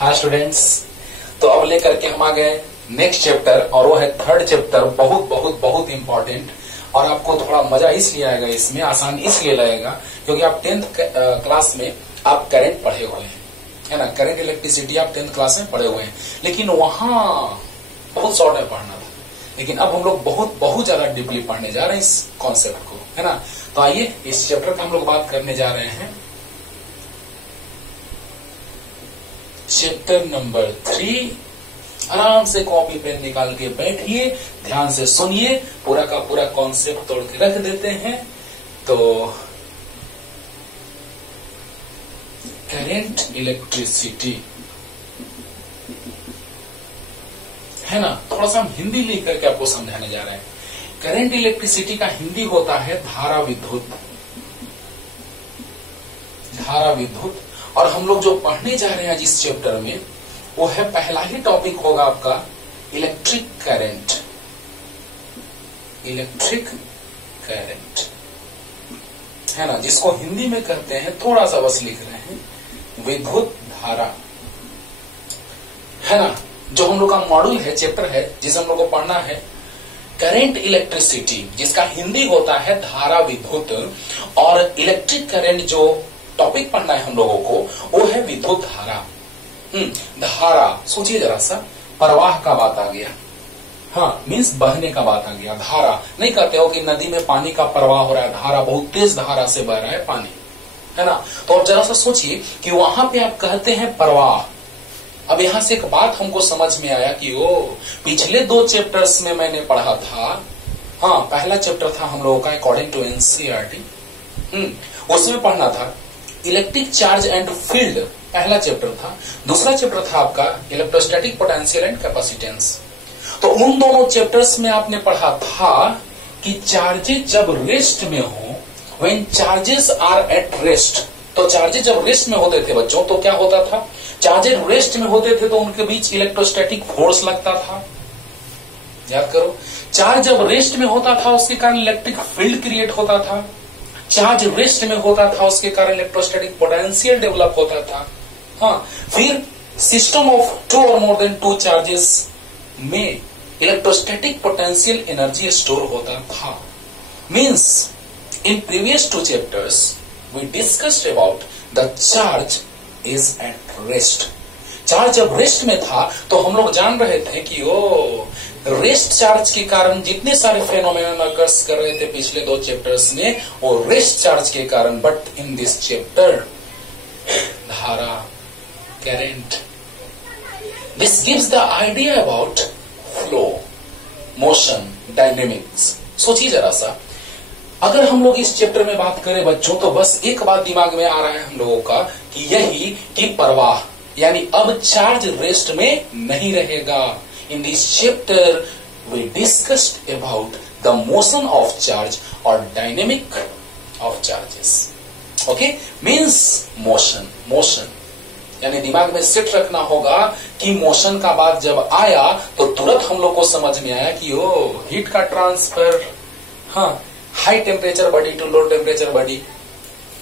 हाँ स्टूडेंट्स, तो अब लेकर के हम आ गए नेक्स्ट चैप्टर और वो है थर्ड चैप्टर। बहुत बहुत बहुत इंपॉर्टेंट और आपको थोड़ा मजा इसलिए आएगा, इसमें आसान इसलिए लगेगा क्योंकि आप 10th क्लास में आप करंट पढ़े हुए हैं, है ना। करंट इलेक्ट्रिसिटी आप 10th क्लास में पढ़े हुए हैं, लेकिन वहां बहुत शॉर्ट में पढ़ना था। लेकिन अब हम लोग बहुत बहुत ज्यादा डीपली पढ़ने जा रहे हैं इस कॉन्सेप्ट को, है ना। तो आइए इस चैप्टर का हम लोग बात करने जा रहे हैं। Chapter number 3। आराम से कॉपी पेन निकाल के बैठिए, ध्यान से सुनिए, पूरा का पूरा कॉन्सेप्ट तोड़ के रख देते हैं। तो करंट इलेक्ट्रिसिटी, है ना। थोड़ा सा हम हिंदी लिख करके आपको समझाने जा रहे हैं। करंट इलेक्ट्रिसिटी का हिंदी होता है धारा विद्युत। धारा विद्युत। और हम लोग जो पढ़ने जा रहे हैं आज इस चैप्टर में वो है, पहला ही टॉपिक होगा आपका इलेक्ट्रिक करंट। इलेक्ट्रिक करंट, है ना, जिसको हिंदी में कहते हैं, थोड़ा सा बस लिख रहे हैं, विद्युत धारा, है ना। जो हम लोग का मॉड्यूल है, चैप्टर है, जिसे हम लोग को पढ़ना है करंट इलेक्ट्रिसिटी, जिसका हिंदी होता है धारा विद्युत। और इलेक्ट्रिक करंट जो टॉपिक पढ़ना है हम लोगों को वो है विद्युत धारा। धारा, सोचिए जरा सा, प्रवाह का बात आ गया, हाँ, मीन्स बहने का बात आ गया। धारा नहीं कहते हो कि नदी में पानी का प्रवाह हो रहा है, धारा बहुत तेज धारा से बह रहा है पानी, है ना। तो अब जरा सा सोचिए कि वहां पे आप कहते हैं प्रवाह। अब यहां से एक बात हमको समझ में आया कि ओ, पिछले 2 चैप्टर्स में मैंने पढ़ा था, हाँ, पहला चैप्टर था हम लोगों का अकॉर्डिंग टू एनसीईआरटी, उसमें पढ़ना था इलेक्ट्रिक चार्ज एंड फील्ड, पहला चैप्टर था। दूसरा चैप्टर था आपका इलेक्ट्रोस्टैटिक पोटेंशियल एंड कैपेसिटेंस। तो उन दोनों चैप्टर्स में आपने पढ़ा था कि चार्जेस जब रेस्ट में हो, when charges are at rest, तो चार्जेस जब रेस्ट में होते थे बच्चों तो क्या होता था, चार्जेस रेस्ट में होते थे तो उनके बीच इलेक्ट्रोस्टैटिक फोर्स लगता था। याद करो, चार्ज जब रेस्ट में होता था उसके कारण इलेक्ट्रिक फील्ड क्रिएट होता था। चार्ज रेस्ट में होता था उसके कारण इलेक्ट्रोस्टैटिक पोटेंशियल डेवलप होता था। हाँ, फिर सिस्टम ऑफ 2 और मोर देन 2 चार्जेस में इलेक्ट्रोस्टैटिक पोटेंशियल एनर्जी स्टोर होता था। Means in previous 2 chapters we discussed about the charge is at rest. Charge जब रेस्ट में था तो हम लोग जान रहे थे कि ओ, रेस्ट चार्ज के कारण जितने सारे फेनोमेना अकर्स कर रहे थे पिछले 2 चैप्टर्स में, वो रेस्ट चार्ज के कारण। बट इन दिस चैप्टर धारा, current, this gives the idea about flow, motion, dynamics. सोचिए जरा सा, अगर हम लोग इस चैप्टर में बात करें बच्चों तो बस एक बात दिमाग में आ रहा है हम लोगों का कि यही कि प्रवाह, यानी अब चार्ज रेस्ट में नहीं रहेगा। In this chapter, we discussed about the motion of charge or dynamic of charges. Okay? Means motion, motion. यानी दिमाग में सेट रखना होगा कि मोशन का बात जब आया तो तुरंत हम लोग को समझ में आया कि ओ, हीट का ट्रांसफर, हाँ, high temperature body to low temperature body.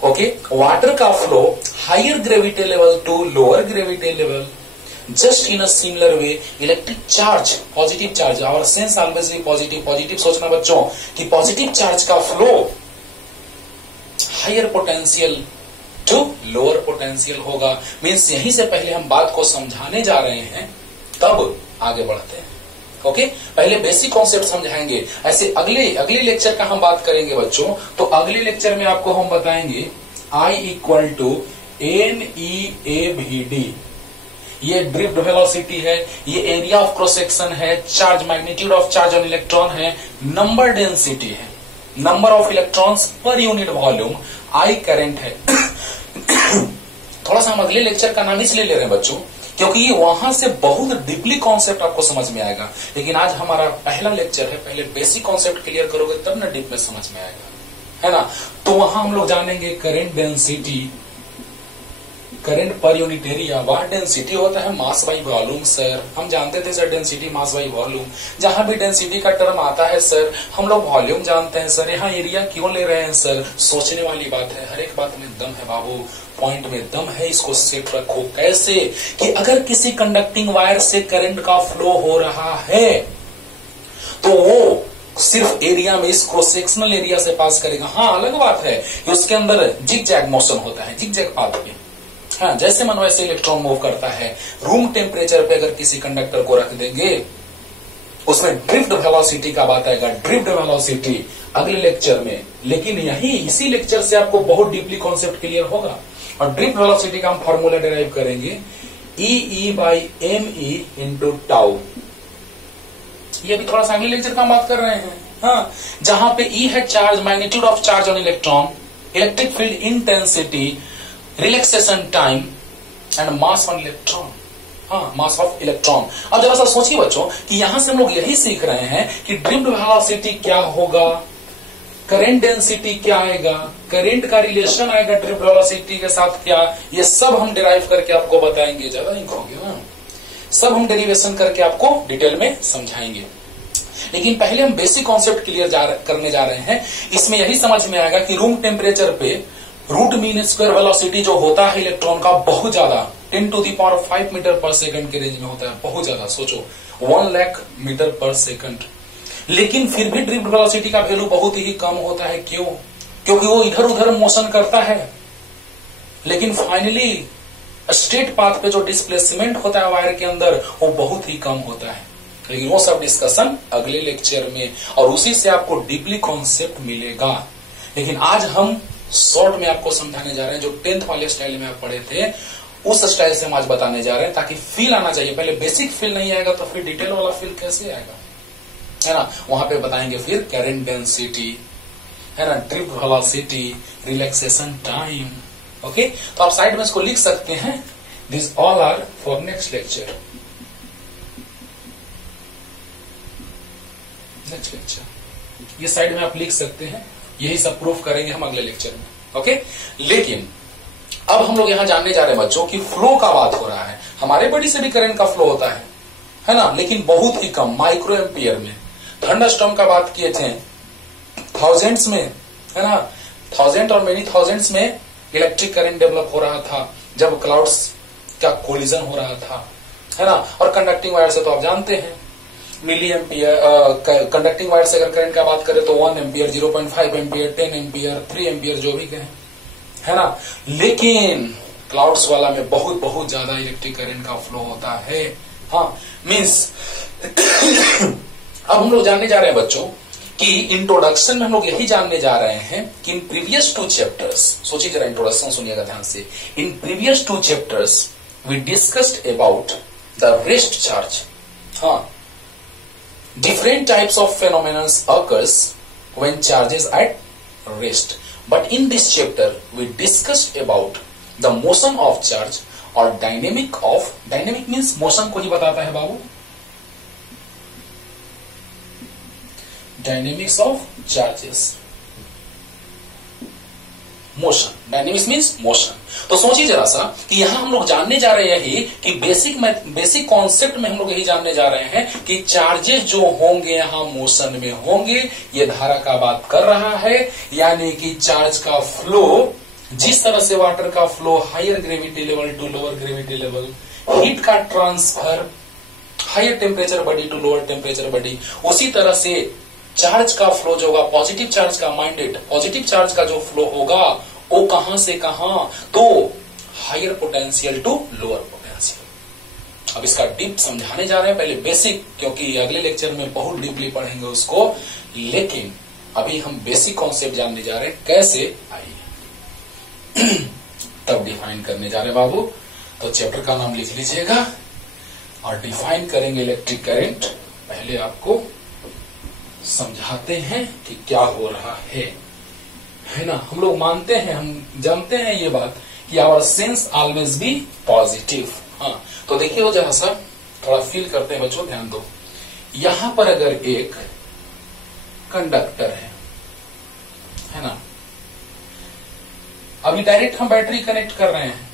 Okay, water का flow higher gravity level to lower gravity level. Just in a similar way, electric charge, positive charge, our sense always be positive, positive सोचना बच्चों कि positive charge का flow higher potential to lower potential होगा। Means यहीं से पहले हम बात को समझाने जा रहे हैं, तब आगे बढ़ते हैं। ओके, पहले बेसिक कॉन्सेप्ट समझाएंगे, ऐसे अगले लेक्चर का हम बात करेंगे बच्चों। तो अगले लेक्चर में आपको हम बताएंगे I इक्वल टू NEAVD, ये ड्रिफ्ट वेलोसिटी है, ये एरिया ऑफ क्रॉस सेक्शन है, charge, magnitude of charge on electron है, नंबर डेंसिटी है, number of electrons per unit volume, I current है। थोड़ा सा हम अगले लेक्चर का नाम इसलिए ले रहे हैं बच्चों क्योंकि ये वहां से बहुत डीपली कॉन्सेप्ट आपको समझ में आएगा। लेकिन आज हमारा पहला लेक्चर है, पहले बेसिक कॉन्सेप्ट क्लियर करोगे तब ना डीप में समझ में आएगा, है ना। तो वहां हम लोग जानेंगे करंट डेंसिटी, करंट पर यूनिट एरिया, वह डेंसिटी होता है मास बाई वॉल्यूम। सर हम जानते थे sir density mass by volume, जहां भी डेंसिटी का टर्म आता है सर हम लोग वॉल्यूम जानते हैं सर, यहाँ एरिया क्यों ले रहे हैं सर? सोचने वाली बात है, हर एक बात में दम है बाबू, पॉइंट में दम है, इसको सेट रखो। कैसे कि अगर किसी कंडक्टिंग वायर से करंट का फ्लो हो रहा है तो वो सिर्फ एरिया में इस क्रॉस सेक्शनल एरिया से पास करेगा। हाँ अलग बात है कि उसके अंदर जिग जैग मोशन होता है, जिग जैग पाथ में। हाँ जैसे मन वैसे इलेक्ट्रॉन मूव करता है। रूम टेम्परेचर पे अगर किसी कंडक्टर को रख देंगे उसमें ड्रिफ्ट वेलोसिटी का बात आएगा, ड्रिफ्ट वेलोसिटी अगले लेक्चर में। लेकिन यही इसी लेक्चर से आपको बहुत डीपली कॉन्सेप्ट क्लियर होगा। और ड्रिफ्ट वेलोसिटी का हम फॉर्मूला डिराइव करेंगे E by M E into tau. ये भी थोड़ा सा अगले लेक्चर का हम बात कर रहे हैं। हाँ जहां पे ई है charge, magnitude of charge on electron, electric field intensity, relaxation time and mass on electron. हाँ मास ऑफ इलेक्ट्रॉन। अब जरा सा सोचिए बच्चों कि यहां से हम लोग यही सीख रहे हैं कि ड्रिफ्ट वेलोसिटी क्या होगा, करंट डेंसिटी क्या आएगा, करंट का रिलेशन आएगा ड्रिफ्ट वेलोसिटी के साथ क्या, ये सब हम डिराइव करके आपको बताएंगे। ज्यादा इंक हो गया ना, सब हम डेरिवेशन करके आपको डिटेल में समझाएंगे। लेकिन पहले हम बेसिक कॉन्सेप्ट क्लियर करने जा रहे हैं। इसमें यही समझ में आएगा कि रूम टेम्परेचर पे रूट मीन स्क्वायर वेलोसिटी जो होता है इलेक्ट्रॉन का बहुत ज्यादा 10⁵ मीटर पर सेकंड के रेंज में होता है, बहुत ज्यादा। सोचो 1 लाख मीटर पर सेकंड। लेकिन फिर भी ड्रिफ्ट वेलोसिटी का वैल्यू बहुत ही कम होता है। क्यों? क्योंकि वो इधर उधर मोशन करता है, लेकिन फाइनली स्ट्रेट पाथ पे जो डिस्प्लेसमेंट होता है वायर के अंदर वो बहुत ही कम होता है। लेकिन वो सब डिस्कशन अगले लेक्चर में, और उसी से आपको डीपली कॉन्सेप्ट मिलेगा। लेकिन आज हम शॉर्ट में आपको समझाने जा रहे हैं, जो 10th वाले स्टाइल में आप पढ़े थे उस स्टाइल से हम आज बताने जा रहे हैं, ताकि फील आना चाहिए। पहले बेसिक फील नहीं आएगा तो फिर डिटेल वाला फील कैसे आएगा, है ना? वहां पे बताएंगे फिर करंट डेंसिटी, है ना, drift velocity, relaxation time. Okay तो आप साइड में इसको लिख सकते हैं, this all are for next lecture. Next lecture ये साइड में आप लिख सकते हैं, यही सब प्रूफ करेंगे हम अगले लेक्चर में। ओके लेकिन अब हम लोग यहां जानने जा रहे हैं बच्चों कि फ्लो का बात हो रहा है। हमारे बॉडी से भी करंट का फ्लो होता है ना, लेकिन बहुत ही कम, माइक्रो एम्पियर में। थंडरस्टॉर्म का बात किए थे, थाउजेंड्स में, है ना, 1000 और मेनी थाउजेंड्स में इलेक्ट्रिक करंट डेवलप हो रहा था जब क्लाउड्स का कोलिजन हो रहा था, है ना। और कंडक्टिंग वायर से तो आप जानते हैं मिली एम्पियर, कंडक्टिंग वायर से अगर करंट का बात करें तो 1 एम्पियर, 0.5 एम्पियर, 10 एम्पियर, 3 एम्पियर, जो भी कहें, है ना। लेकिन क्लाउड्स वाला में बहुत बहुत ज्यादा इलेक्ट्रिक करंट का फ्लो होता है। हाँ मीन्स अब हम लोग जानने जा रहे हैं बच्चों कि इंट्रोडक्शन में हम लोग यही जानने जा रहे हैं कि इन प्रीवियस 2 चैप्टर्स, सोचिए जरा इंट्रोडक्शन सुनिएगा ध्यान से। In previous 2 chapters we discussed about the rest charge. हाँ, different types of phenomena occurs when charges at rest, but in this chapter we discussed about the motion of charge or dynamic means motion को ही बताता है बाबू, dynamics of charges, motion, dynamics means motion. तो सोचिए जरा सा कि यहां हम लोग जानने जा रहे हैं यही कि बेसिक कॉन्सेप्ट में हम लोग यही जानने जा रहे हैं कि चार्जेस जो होंगे यहां मोशन में होंगे। ये धारा का बात कर रहा है, यानी कि चार्ज का फ्लो, जिस तरह से वाटर का flow higher gravity level to lower gravity level, heat का transfer higher temperature body to lower temperature body, उसी तरह से चार्ज का फ्लो जो होगा, पॉजिटिव चार्ज का, माइंडेड पॉजिटिव चार्ज का जो फ्लो होगा वो कहां से कहां, तो higher potential to lower potential. अब इसका डीप समझाने जा रहे हैं, पहले बेसिक, क्योंकि अगले लेक्चर में बहुत डीपली पढ़ेंगे उसको। लेकिन अभी हम बेसिक कॉन्सेप्ट जानने जा रहे हैं, कैसे आइए तब डिफाइन करने जा रहे हैं बाबू। तो चैप्टर का नाम लिख लीजिएगा और डिफाइन करेंगे इलेक्ट्रिक करंट। पहले आपको समझाते हैं कि क्या हो रहा है ना। हम लोग मानते हैं, हम जानते हैं ये बात कि our sense always be positive. हाँ तो देखिए वो जरा सा थोड़ा फील करते हैं बच्चों, ध्यान दो। यहां पर अगर एक कंडक्टर है ना, अभी डायरेक्ट हम बैटरी कनेक्ट कर रहे हैं,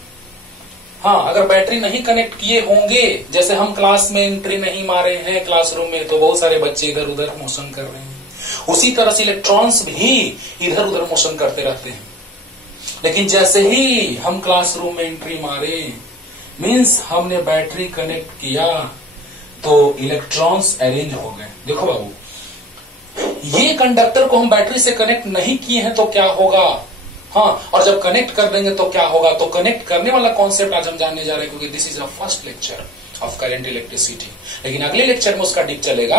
हाँ, अगर बैटरी नहीं कनेक्ट किए होंगे, जैसे हम क्लास में एंट्री नहीं मारे हैं क्लासरूम में, तो बहुत सारे बच्चे इधर उधर मोशन कर रहे हैं। उसी तरह से इलेक्ट्रॉन्स भी इधर उधर मोशन करते रहते हैं। लेकिन जैसे ही हम क्लासरूम में एंट्री मारे, मीन्स हमने बैटरी कनेक्ट किया, तो इलेक्ट्रॉन्स अरेंज हो गए। देखो बाबू, ये कंडक्टर को हम बैटरी से कनेक्ट नहीं किए हैं तो क्या होगा, हाँ, और जब कनेक्ट कर देंगे तो क्या होगा। तो कनेक्ट करने वाला कॉन्सेप्ट आज हम जानने जा रहे हैं, क्योंकि this is a first lecture of current electricity. लेकिन अगले लेक्चर में उसका डीप चलेगा।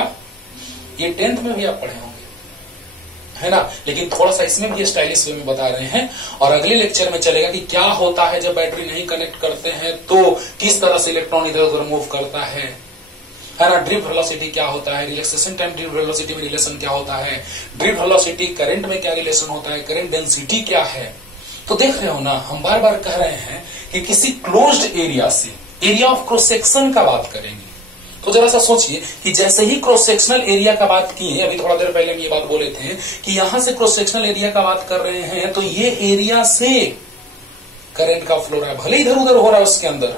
ये 10th में भी आप पढ़े होंगे, है ना, लेकिन थोड़ा सा इसमें भी स्टाइलिश वे में बता रहे हैं। और अगले लेक्चर में चलेगा कि क्या होता है जब बैटरी नहीं कनेक्ट करते हैं, तो किस तरह से इलेक्ट्रॉन इधर उधर मूव करता है ना। ड्रिफ्ट वेलोसिटी क्या होता है, रिलैक्सेशन टाइम ड्रिफ्ट वेलोसिटी में रिलेशन क्या होता है, ड्रिफ्ट वेलोसिटी करंट में क्या रिलेशन होता है, करंट डेंसिटी क्या है। तो देख रहे हो ना, हम बार बार कह रहे हैं कि किसी क्लोज्ड एरिया से एरिया ऑफ क्रॉस सेक्शन का बात करेंगे। तो जरा सा सोचिए कि जैसे ही क्रॉस सेक्शनल एरिया का बात किए, अभी थोड़ा देर पहले हम ये बात बोले थे कि यहां से क्रॉस सेक्शनल एरिया का बात कर रहे हैं, तो ये एरिया से करंट का फ्लो रहा है, भले इधर उधर हो रहा है उसके अंदर,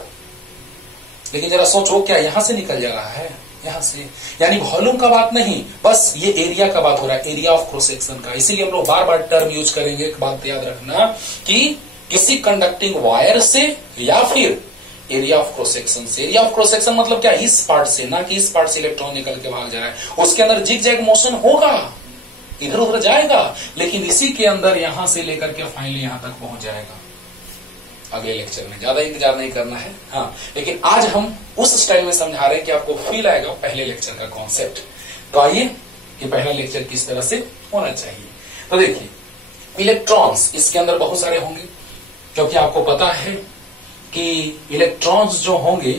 लेकिन जरा सोचो क्या यहां से निकल जा रहा है, यहां से, यानी वॉल्यूम का बात नहीं, बस ये एरिया का बात हो रहा है, एरिया ऑफ क्रॉस सेक्शन का। इसीलिए हम लोग बार बार टर्म यूज करेंगे। एक बात याद रखना कि किसी कंडक्टिंग वायर से या फिर एरिया ऑफ क्रॉस सेक्शन से। एरिया ऑफ क्रॉस सेक्शन मतलब क्या, इस पार्ट से, ना कि इस पार्ट से इलेक्ट्रॉन निकल के भाग जा रहा है। उसके अंदर जिग जैग मोशन होगा, इधर उधर जाएगा, लेकिन इसी के अंदर यहां से लेकर के फाइनली यहां तक पहुंच जाएगा। अगले लेक्चर में ज्यादा इंतजार नहीं करना है, हाँ, लेकिन आज हम उस स्टाइल में समझा रहे हैं कि आपको फील आएगा पहले लेक्चर का कॉन्सेप्ट। तो आइए कि पहला लेक्चर किस तरह से होना चाहिए। तो देखिए, इलेक्ट्रॉन्स इसके अंदर बहुत सारे होंगे, क्योंकि आपको पता है कि इलेक्ट्रॉन्स जो होंगे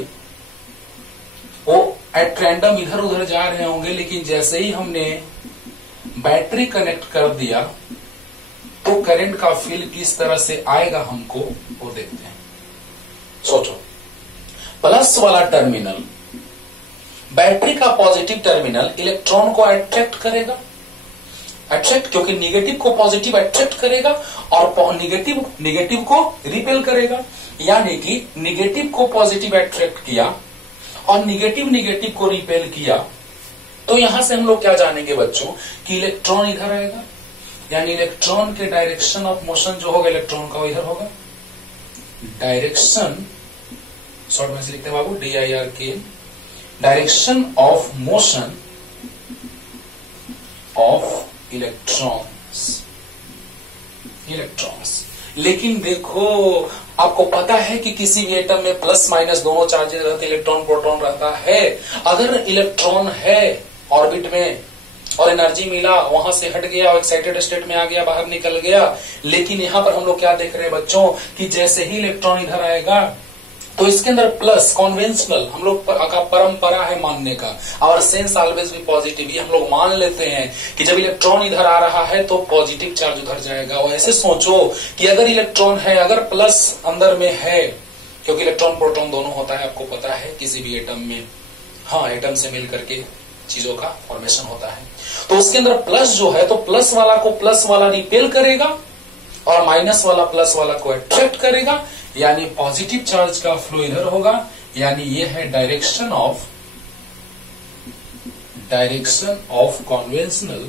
वो एट रैंडम इधर उधर जा रहे होंगे, लेकिन जैसे ही हमने बैटरी कनेक्ट कर दिया तो करंट का फील किस तरह से आएगा हमको वो देखते हैं। सोचो, प्लस वाला टर्मिनल, बैटरी का पॉजिटिव टर्मिनल इलेक्ट्रॉन को अट्रैक्ट करेगा, अट्रैक्ट, क्योंकि निगेटिव को पॉजिटिव अट्रैक्ट करेगा और निगेटिव को रिपेल करेगा। यानी कि निगेटिव को पॉजिटिव अट्रैक्ट किया और निगेटिव को रिपेल किया, तो यहां से हम लोग क्या जानेंगे बच्चों कि इलेक्ट्रॉन इधर आएगा, यानी इलेक्ट्रॉन के डायरेक्शन ऑफ मोशन जो होगा इलेक्ट्रॉन का इधर होगा। डायरेक्शन, शॉर्ट में से लिखते हैं बाबू, DIRK, direction of motion of electrons. लेकिन देखो, आपको पता है कि किसी भी एटम में प्लस माइनस दोनों चार्जेस रहते, इलेक्ट्रॉन प्रोटॉन रहता है। अगर इलेक्ट्रॉन है ऑर्बिट में और एनर्जी मिला, वहां से हट गया और एक्साइटेड स्टेट में आ गया, बाहर निकल गया, लेकिन यहां पर हम लोग क्या देख रहे हैं बच्चों कि जैसे ही इलेक्ट्रॉन इधर आएगा तो इसके अंदर प्लस, कॉन्वेंशनल हम लोग का परंपरा है मानने का, और सेंस ऑलवेज भी पॉजिटिव, ये हम लोग मान लेते हैं कि जब इलेक्ट्रॉन इधर आ रहा है तो पॉजिटिव चार्ज उधर जाएगा। और ऐसे सोचो कि अगर इलेक्ट्रॉन है, अगर प्लस अंदर में है, क्योंकि इलेक्ट्रॉन प्रोटॉन दोनों होता है, आपको पता है किसी भी एटम में, हाँ, एटम से मिल करके चीजों का फॉर्मेशन होता है, तो उसके अंदर प्लस जो है, तो प्लस वाला को प्लस वाला रिपेल करेगा और माइनस वाला प्लस वाला को अट्रैक्ट करेगा, यानी पॉजिटिव चार्ज का फ्लो इधर होगा। यानी ये है डायरेक्शन ऑफ कॉन्वेंशनल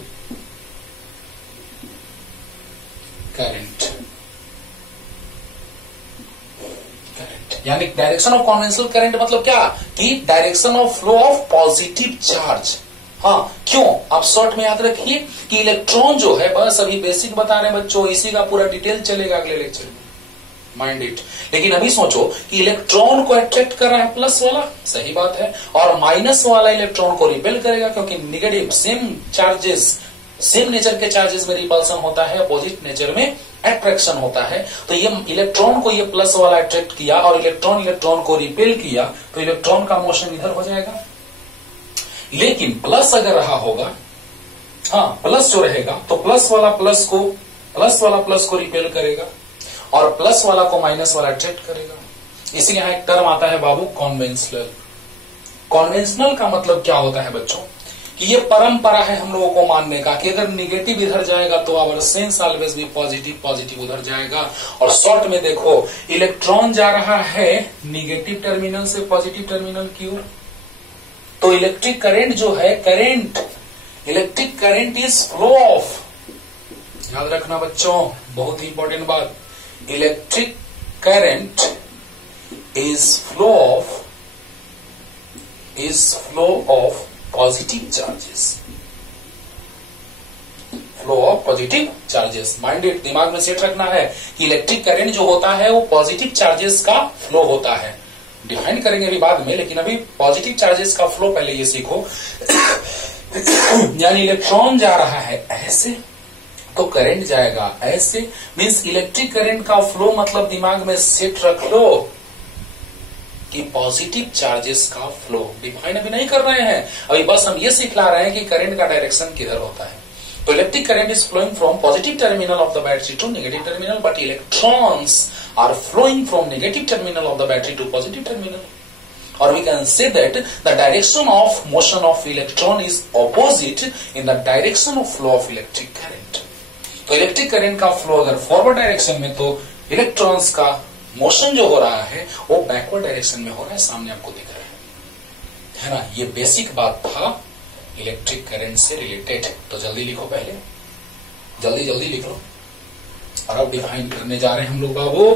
करंट। यानी डायरेक्शन ऑफ कॉन्वेंशनल करंट मतलब क्या कि direction of flow of positive charge. हाँ, क्यों, आप शॉर्ट में याद रखिए कि इलेक्ट्रॉन जो है, बस अभी बेसिक बता रहे हैं बच्चों, इसी का पूरा डिटेल चलेगा अगले लेक्चर में, माइंड इट। लेकिन अभी सोचो कि इलेक्ट्रॉन को अट्रैक्ट कर रहा है प्लस वाला, सही बात है, और माइनस वाला इलेक्ट्रॉन को रिपेल करेगा, क्योंकि negative same charges, same nature के चार्जेस में रिपल्सन होता है, अपोजिट नेचर में अट्रैक्शन होता है। तो ये इलेक्ट्रॉन को ये प्लस वाला अट्रैक्ट किया और इलेक्ट्रॉन को रिपेल किया, तो इलेक्ट्रॉन का मोशन इधर हो जाएगा। लेकिन प्लस अगर रहा होगा, हाँ, प्लस जो रहेगा तो प्लस वाला प्लस को रिपेल करेगा और प्लस वाला को माइनस वाला अट्रैक्ट करेगा। इसीलिए यहां एक टर्म आता है बाबू, कॉन्वेंशनल। कॉन्वेंशनल का मतलब क्या होता है बच्चों कि ये परंपरा है हम लोगों को मानने का कि अगर निगेटिव इधर जाएगा तो आवर सेंस ऑलवेज भी पॉजिटिव, पॉजिटिव उधर जाएगा। और शॉर्ट में देखो, इलेक्ट्रॉन जा रहा है निगेटिव टर्मिनल से पॉजिटिव टर्मिनल की ओर, तो इलेक्ट्रिक करंट जो है, current, electric current is flow of, याद रखना बच्चों, बहुत ही इंपॉर्टेंट बात, electric current is flow of positive charges, flow of positive charges. Minded, दिमाग में सेट रखना है कि इलेक्ट्रिक करंट जो होता है वो पॉजिटिव चार्जेस का फ्लो होता है। डिफाइन करेंगे अभी बाद में, लेकिन अभी पॉजिटिव चार्जेस का फ्लो पहले ये सीखो। यानी इलेक्ट्रॉन जा रहा है ऐसे तो करंट जाएगा ऐसे, मींस इलेक्ट्रिक करंट का फ्लो मतलब दिमाग में सेट रख लो कि पॉजिटिव चार्जेस का फ्लो। डिफाइन अभी नहीं कर रहे हैं, अभी बस हम ये सिखला रहे हैं कि करंट का डायरेक्शन किधर होता है। तो electric current is flowing from positive terminal of the battery to negative terminal, but electrons are flowing from negative terminal of the battery to positive terminal. Or we can say that the direction of motion of electron is opposite in the direction of flow of electric current. तो electric current का flow अगर forward direction में, तो electrons का motion जो हो रहा है वो बैकवर्ड डायरेक्शन में हो रहा है, सामने आपको दिख रहा है ना। ये बेसिक बात था इलेक्ट्रिक करंट से रिलेटेड। तो जल्दी लिखो, पहले जल्दी जल्दी लिख लो। और अब डिफाइन करने जा रहे हैं हम लोग बाबू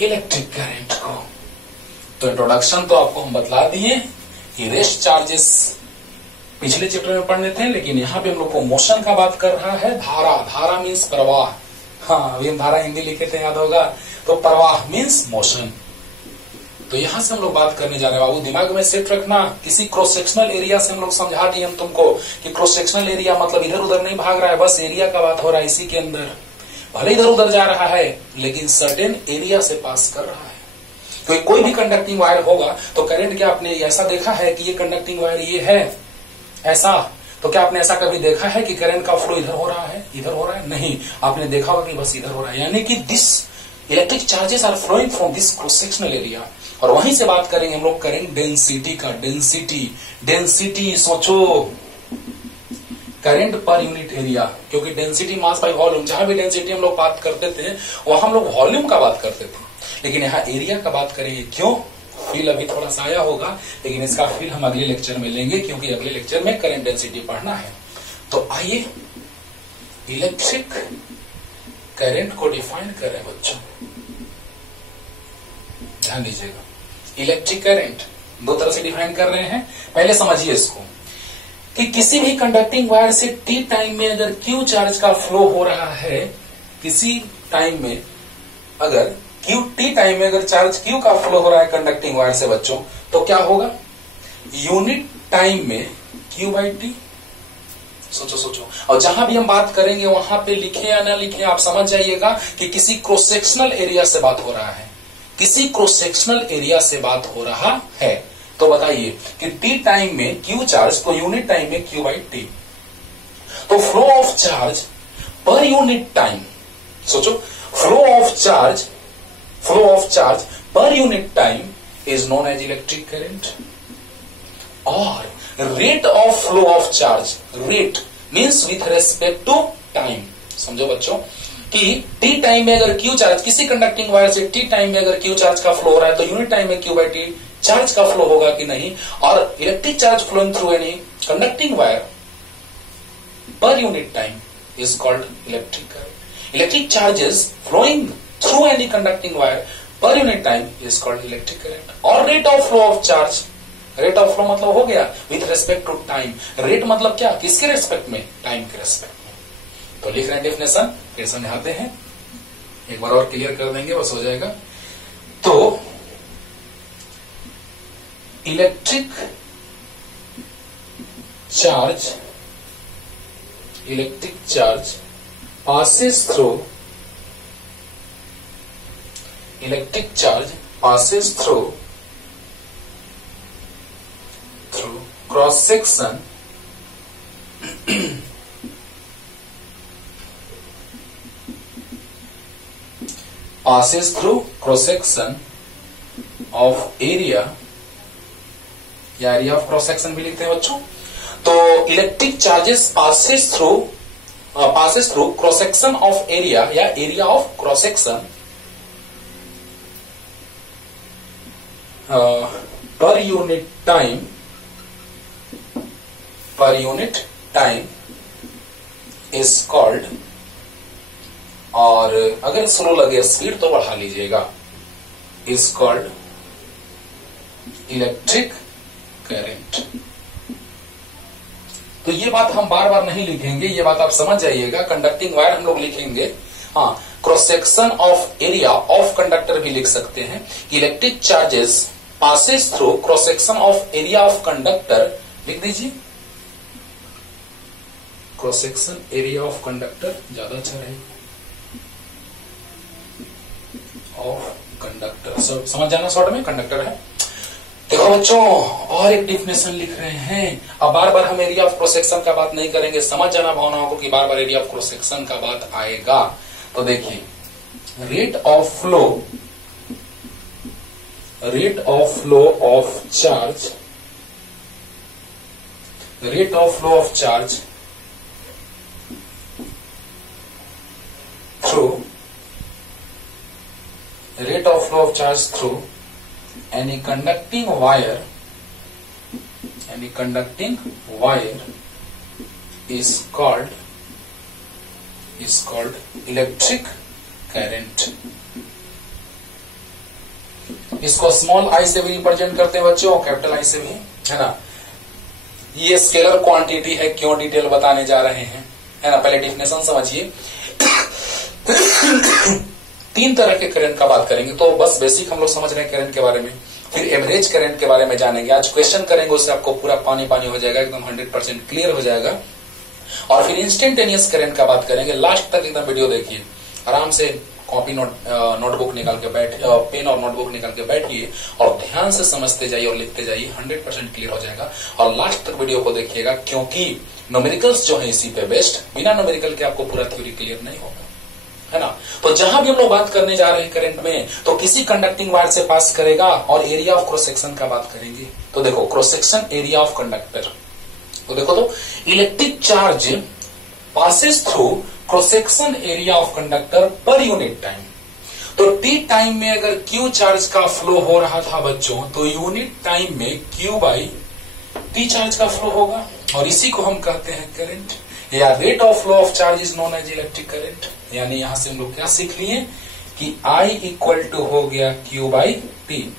इलेक्ट्रिक करंट को। तो इंट्रोडक्शन तो आपको हम बतला दिए कि रेस्ट चार्जेस पिछले चैप्टर में पढ़ने थे, लेकिन यहाँ पे हम लोग को मोशन का बात कर रहा है। धारा, धारा मीन्स प्रवाह, हाँ अभी हम धारा हिंदी लिखे थे, याद होगा, तो प्रवाह मीन्स मोशन। तो यहां से हम लोग बात करने जा रहे हैं बाबू, दिमाग में सेट रखना। किसी क्रॉस सेक्शनल एरिया से हम लोग समझा दिए हम तुमको कि क्रॉस सेक्शनल एरिया मतलब इधर उधर नहीं भाग रहा है, बस एरिया का बात हो रहा है। इसी के अंदर भले इधर उधर जा रहा है लेकिन सर्टेन एरिया से पास कर रहा है। तो कोई भी कंडक्टिंग वायर होगा तो करंट, क्या आपने ऐसा देखा है कि ये कंडक्टिंग वायर ये है ऐसा, तो क्या आपने ऐसा कभी देखा है कि करंट का फ्लो इधर हो रहा है, इधर हो रहा है? नहीं, आपने देखा होगा कि बस इधर हो रहा है। यानी कि this electric charges are flowing from this cross sectional area. और वहीं से बात करेंगे हम लोग करंट डेंसिटी का। डेंसिटी सोचो, करंट पर यूनिट एरिया, क्योंकि डेंसिटी मास बाय वॉल्यूम, जहां भी डेंसिटी हम लोग बात करते थे वहां हम लोग वॉल्यूम का बात करते थे, लेकिन यहाँ एरिया का बात करेंगे। क्यों? फील अभी थोड़ा सा आया होगा, लेकिन इसका फील हम अगले लेक्चर में लेंगे, क्योंकि अगले लेक्चर में करंट डेंसिटी पढ़ना है। तो आइए इलेक्ट्रिक करंट को डिफाइन करें बच्चों, ध्यान दीजिएगा। इलेक्ट्रिक करंट दो तरह से डिफाइन कर रहे हैं। पहले समझिए इसको कि किसी भी कंडक्टिंग वायर से टी टाइम में अगर क्यू चार्ज का फ्लो हो रहा है, किसी टाइम में अगर क्यू टी टाइम में अगर चार्ज क्यू का फ्लो हो रहा है कंडक्टिंग वायर से बच्चों, तो क्या होगा? यूनिट टाइम में क्यू बाई टी। सोचो। और जहां भी हम बात करेंगे वहां पे लिखे या ना लिखे आप समझ जाइएगा कि किसी क्रॉस सेक्शनल एरिया से बात हो रहा है, किसी क्रॉस सेक्शनल एरिया से बात हो रहा है। तो बताइए कि टी टाइम में क्यू चार्ज, तो यूनिट टाइम में क्यू बाई टी। तो flow of charge per unit time, सोचो, flow of charge per unit time is known as electric current. और rate of flow of charge, rate means with respect to time. समझो बच्चों कि T time में अगर Q charge, किसी conducting wire से T time में अगर क्यू चार्ज का फ्लो हो रहा है तो यूनिट टाइम में क्यू बाई टी चार्ज का फ्लो होगा कि नहीं। और electric charge flowing through any conducting wire पर unit time is called electric current. Electric charges flowing through any conducting wire per unit time is called electric current. और rate of flow of charge, rate of flow मतलब हो गया with respect to time. rate मतलब क्या? किसके respect में? Time के respect में। तो लिख रहे हैं डेफिनेशन, फिर समझाते हैं, एक बार और क्लियर कर देंगे, बस हो जाएगा। तो electric charge passes through cross section of area, या एरिया ऑफ क्रॉस सेक्शन भी लिखते हैं बच्चों। तो electric charges passes through cross section of area या area of cross section per unit time is called, और अगर स्लो लगे स्पीड तो बढ़ा लीजिएगा, इज कॉल्ड इलेक्ट्रिक करंट। तो ये बात हम बार बार नहीं लिखेंगे, ये बात आप समझ जाइएगा। कंडक्टिंग वायर हम लोग लिखेंगे, हाँ cross section of area of conductor भी लिख सकते हैं। Electric charges passes through cross section of area of conductor, लिख दीजिए cross section area of conductor, ज्यादा अच्छा रहेगा, ऑफ कंडक्टर। समझ जाना, शॉर्ट में कंडक्टर है। देखो बच्चों, और एक डिफिनेशन लिख रहे हैं। अब बार बार हम एरिया ऑफ क्रॉस सेक्शन का बात नहीं करेंगे, समझ जाना भावनाओं को कि बार बार एरिया ऑफ क्रॉस सेक्शन का बात आएगा। तो देखिए, rate of flow of charge, rate of flow of charge through any conducting wire is called electric current। इसको स्मॉल आई से भी रिप्रेजेंट करते हैं बच्चों, कैपिटल आई से भी, है ना। ये स्केलर क्वांटिटी है, क्यों डिटेल बताने जा रहे हैं, है ना। पहले डिफिनेशन समझिए। तीन तरह के करंट का बात करेंगे, तो बस बेसिक हम लोग समझ रहे हैं करंट के बारे में, फिर एवरेज करंट के बारे में जानेंगे। आज क्वेश्चन करेंगे, उससे आपको पूरा पानी पानी हो जाएगा, एकदम 100% क्लियर हो जाएगा। और फिर इंस्टेंटेनियस करंट का बात करेंगे। लास्ट तक एकदम वीडियो देखिए, आराम से कॉपी नोटबुक निकाल के पेन और नोटबुक निकाल के बैठिए और ध्यान से समझते जाइए और लिखते जाइए, 100% क्लियर हो जाएगा। और लास्ट तक वीडियो को देखिएगा, क्योंकि न्यूमेरिकल्स जो है इसी पे बेस्ड, बिना न्यूमेरिकल के आपको पूरा थ्योरी क्लियर नहीं होगा, है ना। तो जहां भी हम लोग बात करने जा रहे हैं करंट में, तो किसी कंडक्टिंग वायर से पास करेगा, और एरिया ऑफ क्रॉस सेक्शन का बात करेंगे। तो देखो, cross section area of conductor, तो देखो, तो electric charge passes through cross section area of conductor per unit time. तो टी टाइम में अगर क्यू चार्ज का फ्लो हो रहा था बच्चों, तो यूनिट टाइम में क्यू बाई टी चार्ज का फ्लो होगा, और इसी को हम कहते हैं करंट, या rate of flow of charge is known as electric current. यानी यहां से हम लोग क्या सीख लिए कि I इक्वल टू हो गया Q बाई टी।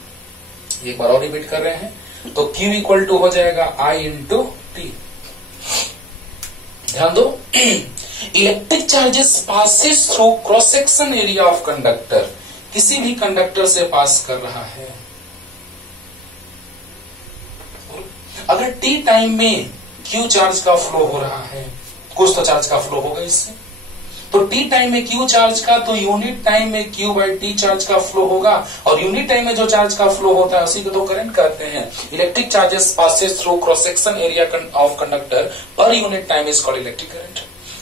एक बार और रिपीट कर रहे हैं, तो Q इक्वल टू हो जाएगा I इंटू टी। ध्यान दो, electric charges passes through cross section area of conductor, किसी भी कंडक्टर से पास कर रहा है। अगर टी टाइम में Q चार्ज का फ्लो हो रहा है, कुछ तो चार्ज का फ्लो होगा इससे, तो टी टाइम में क्यू चार्ज का, तो यूनिट टाइम में क्यू बाई टी चार्ज का फ्लो होगा, और यूनिट टाइम में जो चार्ज का फ्लो होता है उसी को तो करंट कहते हैं। Electric charges passes through cross section area of conductor per unit time is called electric current.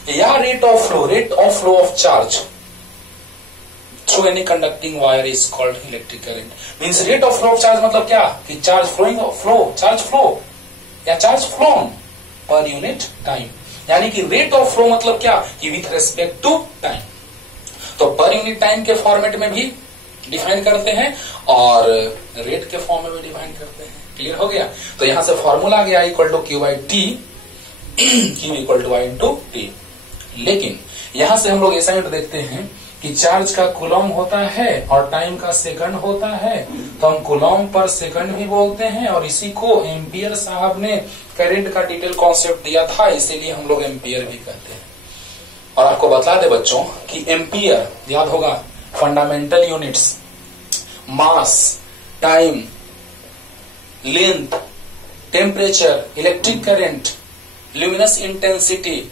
या rate of flow of charge through any conducting wire is called electric current. Means rate of flow of charge मतलब क्या, कि charge flow या charge flown per unit time. यानी कि rate of flow मतलब क्या, कि विथ रेस्पेक्ट टू टाइम। तो पर यूनिट टाइम के फॉर्मेट में भी डिफाइन करते हैं और रेट के फॉर्म में भी डिफाइन करते हैं। क्लियर हो गया। तो यहां से फॉर्मूला आ गया equal to Q by T, Q equal to I into T. लेकिन यहां से हम लोग असाइनमेंट देखते हैं कि चार्ज का कूलम होता है और टाइम का सेकंड होता है, तो हम कूलम पर सेकंड भी बोलते हैं, और इसी को एम्पियर साहब ने करंट का डिटेल कॉन्सेप्ट दिया था, इसीलिए हम लोग एम्पियर भी कहते हैं। और आपको बता दे बच्चों कि एम्पियर याद होगा, fundamental units, mass, time, length, temperature, electric current, luminous intensity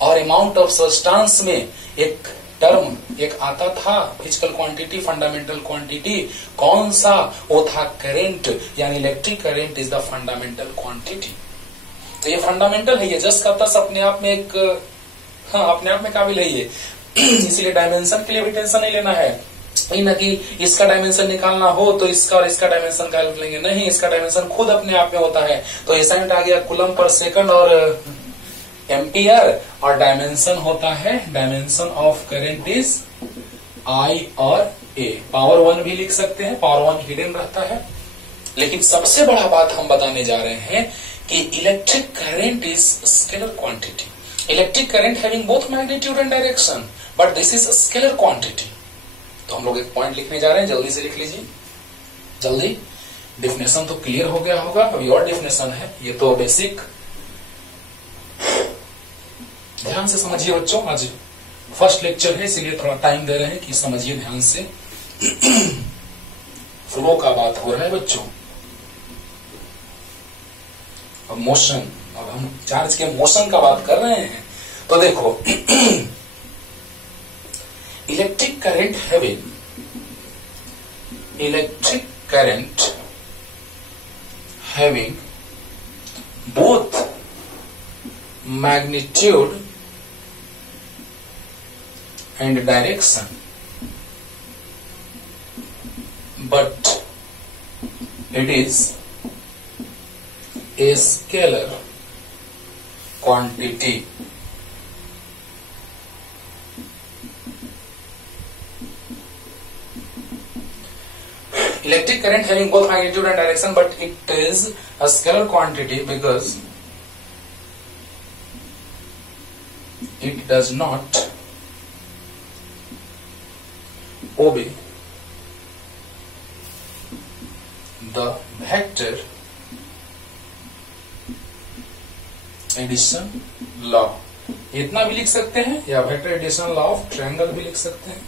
और अमाउंट ऑफ सब्सटेंस में एक टर्म एक आता था, फिजिकल क्वांटिटी, फंडामेंटल क्वांटिटी। कौन सा? वो था करंट, यानी electric current is the fundamental quantity. तो ये फंडामेंटल है, ये जस्ट का तस अपने आप में एक, हाँ अपने आप में काबिल है ये, इसीलिए डायमेंशन के लिए भी टेंशन नहीं लेना है। ये ना कि इसका डायमेंशन निकालना हो तो इसका और इसका डायमेंशन निकाल लेंगे, नहीं, इसका डायमेंशन खुद अपने आप में होता है। तो एसआई आ गया कूलम पर सेकंड और एम्पियर, और डायमेंशन होता है, dimension of current is I और ए। पावर 1 भी लिख सकते हैं, पावर 1 हिडन रहता है। लेकिन सबसे बड़ा बात हम बताने जा रहे हैं कि electric current is scalar quantity. Electric current having both magnitude and direction, but this is scalar quantity. तो हम लोग एक पॉइंट लिखने जा रहे हैं, जल्दी से लिख लीजिए, जल्दी। डेफिनेशन तो क्लियर हो गया होगा, अभी और डेफिनेशन है, ये तो बेसिक। ध्यान से समझिए बच्चों, आज फर्स्ट लेक्चर है इसीलिए थोड़ा टाइम दे रहे हैं कि समझिए ध्यान से। फ्लो का बात हो रहा है बच्चों। अब मोशन, अब हम चार्ज के मोशन का बात कर रहे हैं। तो देखो electric current having, electric current having both magnitude and direction, but it is a scalar quantity. Electric current having both magnitude and direction, but it is a scalar quantity because it does not obey the vector addition law. इतना भी लिख सकते हैं, या vector addition law of triangle भी लिख सकते हैं।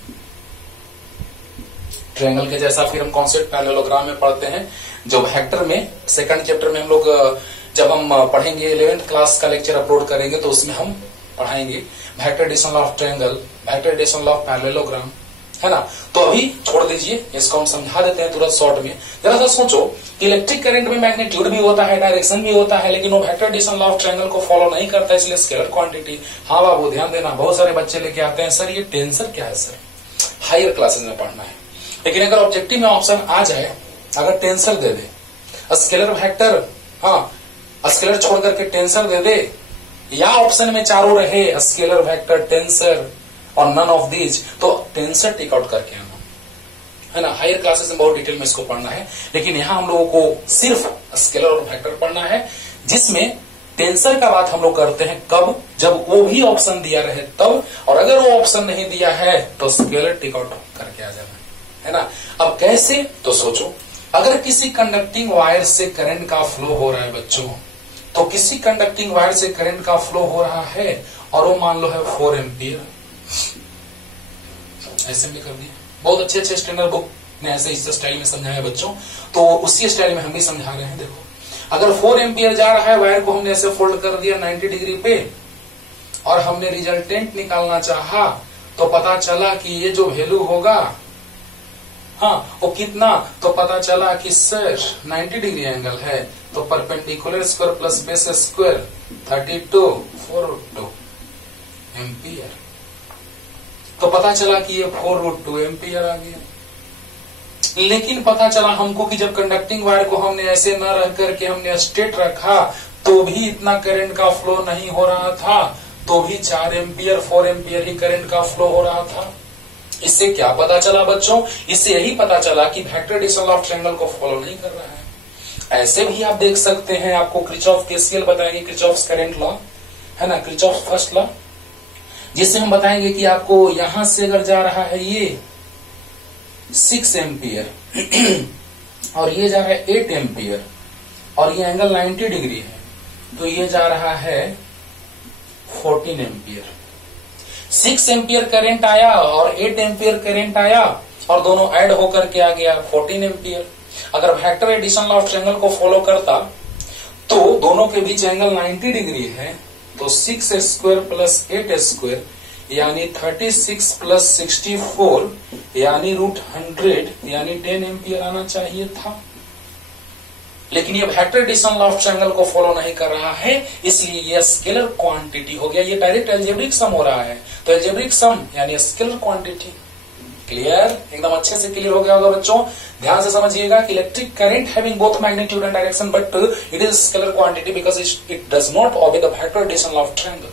ट्रायंगल के जैसा फिर हम कॉन्सेप्ट पैरेललोग्राम में पढ़ते हैं, जो वेक्टर में सेकंड चैप्टर में हम लोग जब हम पढ़ेंगे 11th क्लास का लेक्चर अपलोड करेंगे तो उसमें हम पढ़ाएंगे vector addition law of triangle, vector addition law of parallelogram, है ना। तो अभी छोड़ दीजिए, इसको हम समझा देते हैं तुरंत शॉर्ट में। जरा सा सोचो कि इलेक्ट्रिक करंट में मैग्नीट्यूड भी होता है, डायरेक्शन भी होता है, लेकिन वो vector addition law of triangle को फॉलो नहीं करता, इसलिए स्केलर क्वांटिटी। हाँ बाबू ध्यान देना, बहुत सारे बच्चे लेके आते हैं सर ये टेंसर क्या है सर, हायर क्लासेस में पढ़ना है। लेकिन अगर ऑब्जेक्टिव में ऑप्शन आ जाए, अगर टेंसर दे दे, स्केलर वेक्टर, हाँ स्केलर छोड़ करके टेंसर दे दे, या ऑप्शन में चारों रहे स्केलर वेक्टर टेंसर और नन ऑफ दीज, तो टेंसर टेक आउट करके आना, है ना। हायर क्लासेस में बहुत डिटेल में इसको पढ़ना है, लेकिन यहाँ हम लोगों को सिर्फ स्केलर और वेक्टर पढ़ना है, जिसमें टेंसर का बात हम लोग करते हैं कब, जब वो भी ऑप्शन दिया रहे तब, और अगर वो ऑप्शन नहीं दिया है तो स्केलर टेक आउट करके आ जाना, है ना। अब कैसे, तो सोचो अगर किसी कंडक्टिंग वायर से करंट का फ्लो हो रहा है बच्चों, तो किसी कंडक्टिंग वायर से करंट का फ्लो हो रहा है और वो मान लो है 4 एम्पियर, ऐसे भी कर दिया। बहुत अच्छे अच्छे स्टैंडर्ड बुक ने ऐसे इस स्टाइल में समझाया बच्चों, तो उसी स्टाइल में हम भी समझा रहे हैं। देखो अगर 4 एम्पियर जा रहा है, वायर को हमने ऐसे फोल्ड कर दिया 90 डिग्री पे, और हमने रिजल्टेंट निकालना चाहा, तो पता चला कि ये जो वैल्यू होगा, हाँ वो कितना, तो पता चला कि सर 90 डिग्री एंगल है, तो perpendicular square plus base square 32 4√2 ampere, तो पता चला कि ये 4√2 एम्पियर आ गया। लेकिन पता चला हमको कि जब कंडक्टिंग वायर को हमने ऐसे न रख करके हमने स्ट्रेट रखा, तो भी इतना करंट का फ्लो नहीं हो रहा था, तो भी 4 एम्पियर 4 एम्पियर ही करंट का फ्लो हो रहा था। इससे क्या पता चला बच्चों, इससे यही पता चला कि vector addition law of triangle को फॉलो नहीं कर रहा है। ऐसे भी आप देख सकते हैं, आपको किरचॉफ केसीएल बताएंगे, किरचॉफ करंट लॉ, है ना, किरचॉफ फर्स्ट लॉ, जिससे हम बताएंगे कि आपको यहां से अगर जा रहा है ये 6 एम्पियर और ये जा रहा है 8 एम्पियर और ये एंगल 90 डिग्री है, तो ये जा रहा है 14 एम्पियर। 6 एम्पियर करंट आया और 8 एम्पियर करंट आया और दोनों ऐड होकर के आ गया 14 एम्पियर। अगर vector addition law of triangle को फॉलो करता तो दोनों के बीच एंगल 90 डिग्री है, तो 6 स्क्वायर प्लस 8 स्क्वायर यानी 36 प्लस 64 यानी √100 यानी 10 एम्पियर आना चाहिए था। लेकिन ये vector addition law of triangle को फॉलो नहीं कर रहा है, इसलिए ये स्केलर क्वांटिटी हो गया। ये डायरेक्ट एल्जेब्रिक सम हो रहा है, तो एल्जेब्रिक सम यानी स्केलर क्वांटिटी। क्लियर, एकदम अच्छे से क्लियर हो गया होगा बच्चों। ध्यान से समझिएगा कि electric current having both magnitude and direction but it is scalar quantity because it does not obey the vector addition of triangle.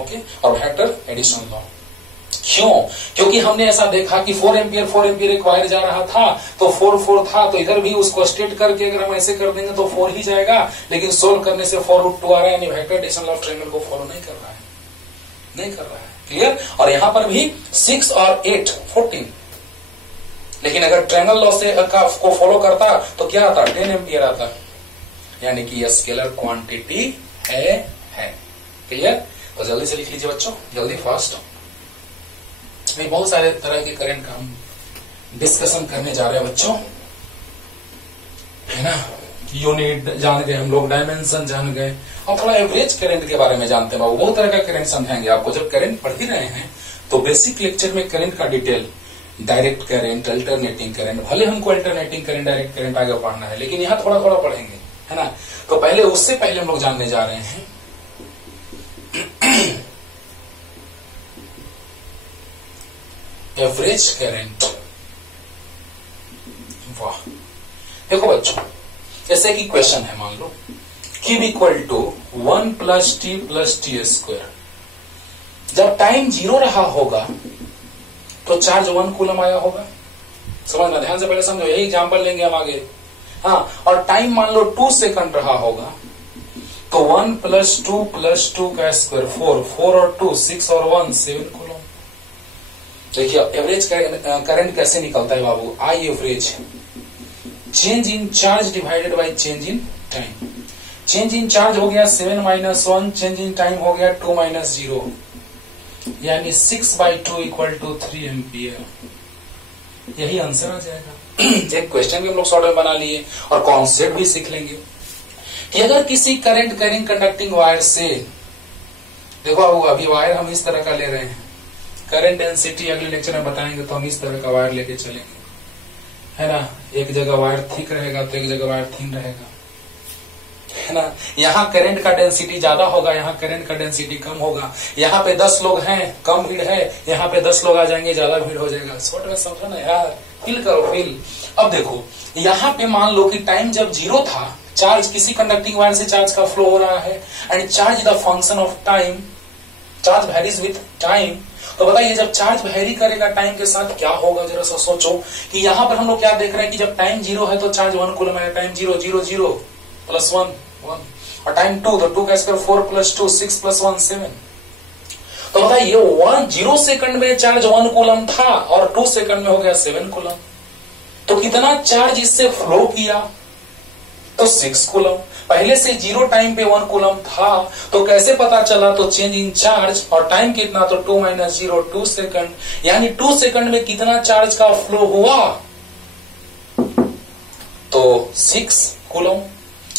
Okay, और वेक्टर एडिशन लॉ क्यों? क्योंकि हमने ऐसा देखा कि 4 एम्पियर एक वायर जा रहा था तो 4 था, तो इधर भी उसको स्ट्रेट करके अगर हम ऐसे कर देंगे तो 4 ही जाएगा, लेकिन सोल्व करने से 4√2 आ रहा है, यानी वेक्टर एडिशन ऑफ ट्रायंगल को फॉलो नहीं कर रहा है, नहीं कर रहा है। क्लियर, और यहां पर भी 6 और 8 14, लेकिन अगर ट्रायंगल लॉ से को फॉलो करता तो क्या आता, 10 एम्पियर आता, यानी कि यह स्केलर क्वांटिटी है। क्लियर, तो जल्दी से लिख लीजिए बच्चों, जल्दी फास्ट। बहुत सारे तरह के करंट का हम डिस्कशन करने जा रहे हैं बच्चों, है ना। यूनिट जान गए हम लोग, डायमेंशन जान गए, और थोड़ा एवरेज करंट के बारे में जानते हैं। बहुत तरह का करंट समझाएंगे आपको। जब करंट पढ़ ही रहे हैं तो बेसिक लेक्चर में करंट का detail, direct current, alternating current, भले हमको अल्टरनेटिंग करंट, डायरेक्ट करंट आगे पढ़ना है, लेकिन यहाँ थोड़ा थोड़ा पढ़ेंगे, है ना। तो पहले उससे पहले हम लोग जानने जा रहे हैं एवरेज करंट। वाह, देखो बच्चों, जैसे कि क्वेश्चन है, मान लो Q = 1 + t + t²। जब टाइम 0 रहा होगा तो चार्ज 1 कूलम आया होगा। समझना, ध्यान से पहले समझो, यही एग्जांपल लेंगे हम आगे। हाँ, और टाइम मान लो 2 सेकंड रहा होगा तो 1 + 2 + 2 का स्क्वायर 4, 4 और 2 6 और 1 7 कूलम। देखिए एवरेज करंट कैसे निकलता है बाबू। I average change in charge divided by change in time. Change in charge हो गया 7 - 1, चेंज इन टाइम हो गया 2 - 0, यानी 6/2 = 3 एम्पियर। यही आंसर आ जाएगा। एक क्वेश्चन भी हम लोग शॉर्ट में बना लिए और कॉन्सेप्ट भी सीख लेंगे कि अगर किसी करंट कैरिंग कंडक्टिंग वायर से, देखो अभी वायर हम इस तरह का ले रहे हैं, करंट डेंसिटी अगले लेक्चर में बताएंगे तो हम इस तरह का वायर लेके चलेंगे, है ना। एक जगह वायर थिक रहेगा तो एक जगह वायर थिन रहेगा, है ना। यहाँ करंट का डेंसिटी ज्यादा होगा, यहाँ करंट का डेंसिटी कम होगा। यहाँ पे 10 लोग हैं, कम भीड़ है, यहाँ पे 10 लोग आ जाएंगे, ज्यादा भीड़ हो जाएगा। शॉर्ट में समझो ना यार, फील करो, फील। अब देखो यहाँ पे मान लो कि टाइम जब 0 था, चार्ज किसी कंडक्टिंग वायर से चार्ज का फ्लो हो रहा है, and charge the function of time, charge varies with time. तो बताइए जब चार्ज वेरी करेगा टाइम के साथ क्या होगा, जरा सा सोचो कि यहाँ पर हम लोग क्या देख रहे हैं कि जब टाइम 0 है तो चार्ज 1 कूलम है, टाइम 0 0 0 + 1 1, और टाइम 2 तो 2 का स्क्वायर 4 + 2 6 + 1 7। तो बताइए 0 सेकंड में चार्ज 1 कूलम था और 2 सेकंड में हो गया 7 कूलम, तो कितना चार्ज इससे फ्लो किया, तो 6 कूलम। पहले से 0 टाइम पे 1 कूलम था, तो कैसे पता चला, तो चेंज इन चार्ज, और टाइम कितना, तो 2 - 0 2 सेकंड, यानी 2 सेकंड में कितना चार्ज का फ्लो हुआ, तो 6 कूलम,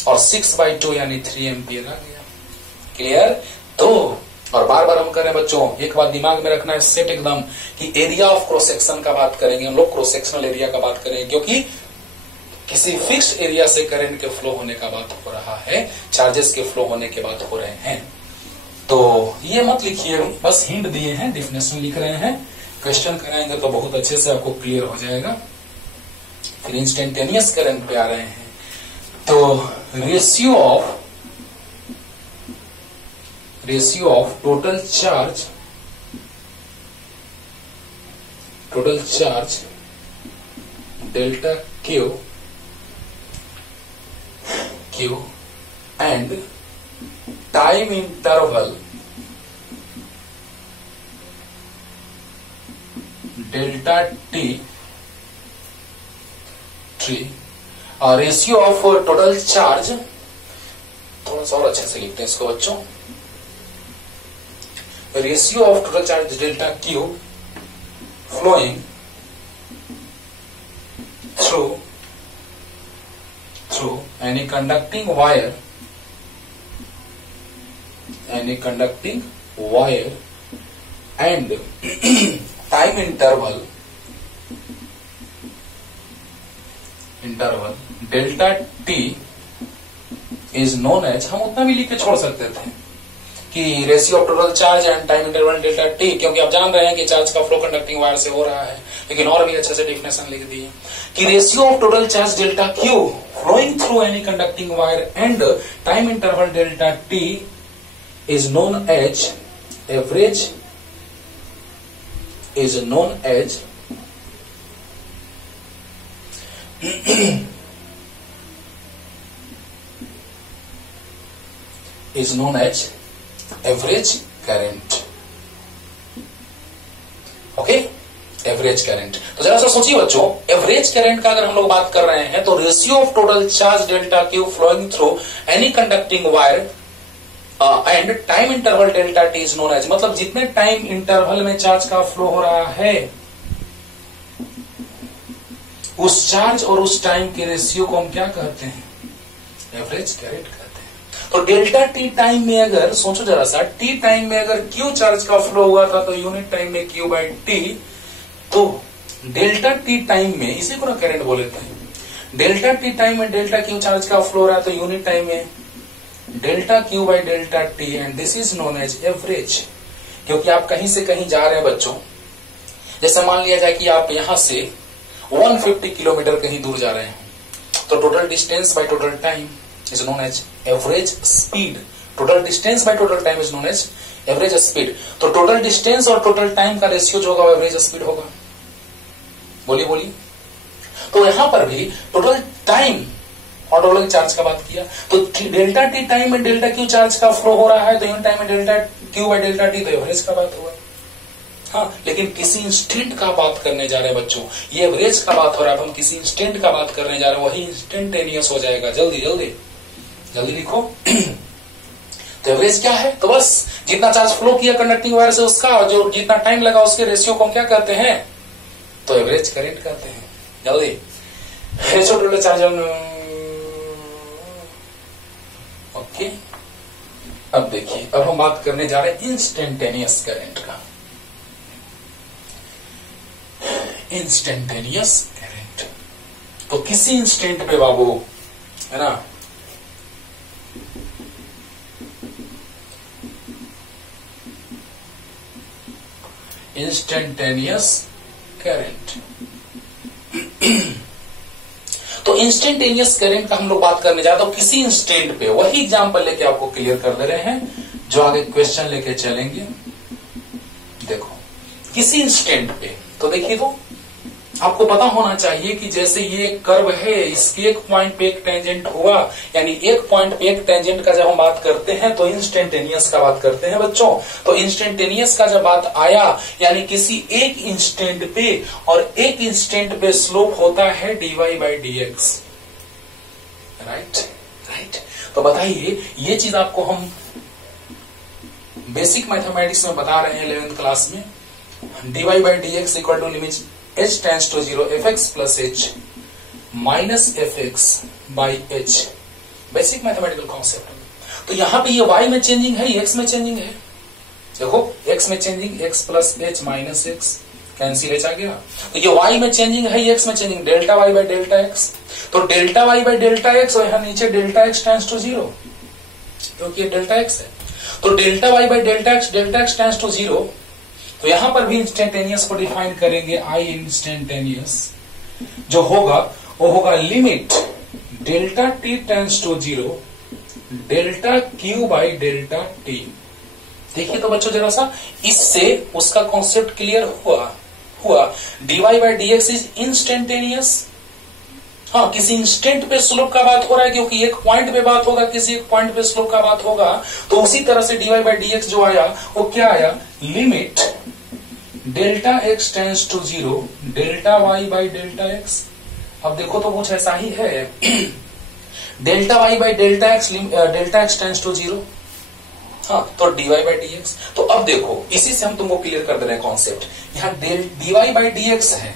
और 6/2 यानी 3 एम्पियर आ गया। क्लियर। तो और बार बार हम कह रहे हैं बच्चों, एक बात दिमाग में रखना है सेट एकदम, कि एरिया ऑफ क्रॉस सेक्शन का बात करेंगे हम लोग, क्रॉस सेक्शनल एरिया का बात करेंगे, क्योंकि किसी फिक्स एरिया से करंट के फ्लो होने का बात हो रहा है, चार्जेस के फ्लो होने के बात हो रहे हैं। तो ये मत लिखिए, बस हिंट दिए हैं, डेफिनेशन लिख रहे हैं। क्वेश्चन कराएंगे तो बहुत अच्छे से आपको क्लियर हो जाएगा। फिर इंस्टेंटेनियस करंट पे आ रहे हैं, तो ratio of total charge delta Q and time interval delta T ratio of total charge, थोड़ा सा और अच्छे से लिखते हैं इसको बच्चों, ratio of total charge delta Q flowing through any conducting wire and time interval delta T is known as, हम उतना भी लिख के छोड़ सकते थे कि ratio of total charge and time interval delta T, क्योंकि आप जान रहे हैं कि चार्ज का फ्लो कंडक्टिंग वायर से हो रहा है, लेकिन और भी अच्छे से डेफिनेशन लिख दी कि ratio of total charge delta Q flowing through any conducting wire and time interval delta T is known as average is known as average current. Okay, average current. तो जरा सा सोचिए बच्चों, एवरेज करंट का अगर हम लोग बात कर रहे हैं तो ratio of total charge delta Q flowing through any conducting wire and time interval delta T is known as, मतलब जितने टाइम इंटरवल में चार्ज का फ्लो हो रहा है उस चार्ज और उस टाइम के रेशियो को हम क्या कहते हैं? एवरेज करंट कहते हैं। तो डेल्टा टी टाइम में अगर सोचो जरा सा, टी टाइम में अगर क्यू चार्ज का फ्लो हुआ था तो यूनिट टाइम में क्यू बाई टी, तो डेल्टा टी टाइम में, इसी को ना करंट बोले थे, डेल्टा टी टाइम में डेल्टा क्यू चार्ज का फ्लो रहा तो यूनिट टाइम में delta Q by delta T, and this is known as average. क्योंकि आप कहीं से कहीं जा रहे हैं बच्चों, जैसे मान लिया जाए कि आप यहां से 150 किलोमीटर कहीं दूर जा रहे हैं, तो total distance by total time is known as average speed. Total distance by total time is known as average speed. तो टोटल डिस्टेंस और टोटल टाइम का रेशियो जो होगा वो एवरेज स्पीड होगा। बोलिए बोलिए। तो यहां पर भी टोटल टाइम और टोटल चार्ज का बात किया, तो डेल्टा टी टाइम में डेल्टा क्यू चार्ज का फ्लो हो रहा है तो यूनिट टाइम में delta Q by delta T, तो एवरेज का बात हुआ। हाँ, लेकिन किसी इंस्टेंट का बात करने जा रहे हैं बच्चों, ये एवरेज का बात हो रहा है, हम किसी इंस्टेंट का बात करने जा रहे हैं, वही इंस्टेंटेनियस हो जाएगा। जल्दी जल्दी जल्दी लिखो। तो एवरेज क्या है? तो बस जितना चार्ज फ्लो किया कंडक्टिंग वायर से उसका, और जो जितना टाइम लगा उसके रेशियो को हम क्या कहते हैं? तो एवरेज करंट कहते हैं। जल्दी, रेशियो टोटल चार्ज। ओके, अब देखिए, अब हम बात करने जा रहे हैं इंस्टेंटेनियस करंट का। इंस्टेंटेनियस करंट तो किसी इंस्टेंट पे बाबू, है ना, इंस्टेंटेनियस करंट। तो इंस्टेंटेनियस करंट का हम लोग बात करने जाते हैं, तो किसी इंस्टेंट पे, वही एग्जांपल लेके आपको क्लियर कर दे रहे हैं जो आगे क्वेश्चन लेके चलेंगे। देखो, किसी इंस्टेंट पे, तो देखिए, तो आपको पता होना चाहिए कि जैसे ये कर्व है, इसके एक पॉइंट पे एक टेंजेंट हुआ, यानी एक पॉइंट पे एक टेंजेंट का जब हम बात करते हैं तो इंस्टेंटेनियस का बात करते हैं बच्चों। तो इंस्टेंटेनियस का जब बात आया, यानी किसी एक इंस्टेंट पे, और एक इंस्टेंट पे स्लोप होता है dy by dx। Right right. तो बताइए, ये चीज आपको हम बेसिक मैथमेटिक्स में बता रहे हैं 11th क्लास में। dy by dx equal to limit h tends to 0 fx plus h minus fx by h, basic mathematical concept. तो यहां पे ये y में चेंजिंग है, x में चेंजिंग है। देखो, x में changing, x plus h minus x, cancel h आ गया। तो ये y में चेंजिंग है, x में changing, delta y by delta x। तो delta y by delta x, और यहां नीचे डेल्टा x टेंड्स टू 0, क्योंकि ये डेल्टा x है। तो delta y by delta x tends to 0। तो यहां पर भी इंस्टेंटेनियस को डिफाइन करेंगे, आई इंस्टेंटेनियस जो होगा वो होगा limit delta t tends to 0 delta Q by delta t. देखिए तो बच्चों, जरा सा इससे उसका कॉन्सेप्ट क्लियर हुआ। dy by dx is instantaneous. हाँ, किसी इंस्टेंट पे स्लोप का बात हो रहा है, क्योंकि एक पॉइंट पे बात होगा, किसी एक पॉइंट पे स्लोप का बात होगा। तो उसी तरह से dy बाई dx जो आया वो क्या आया? Limit delta x tends to 0 delta y by delta x। अब देखो तो कुछ ऐसा ही है। Delta y by delta x tends to 0। हाँ, तो dy बाई dx। तो अब देखो, इसी से हम तुमको क्लियर कर दे रहे हैं कॉन्सेप्ट। यहाँ dy बाई dx है,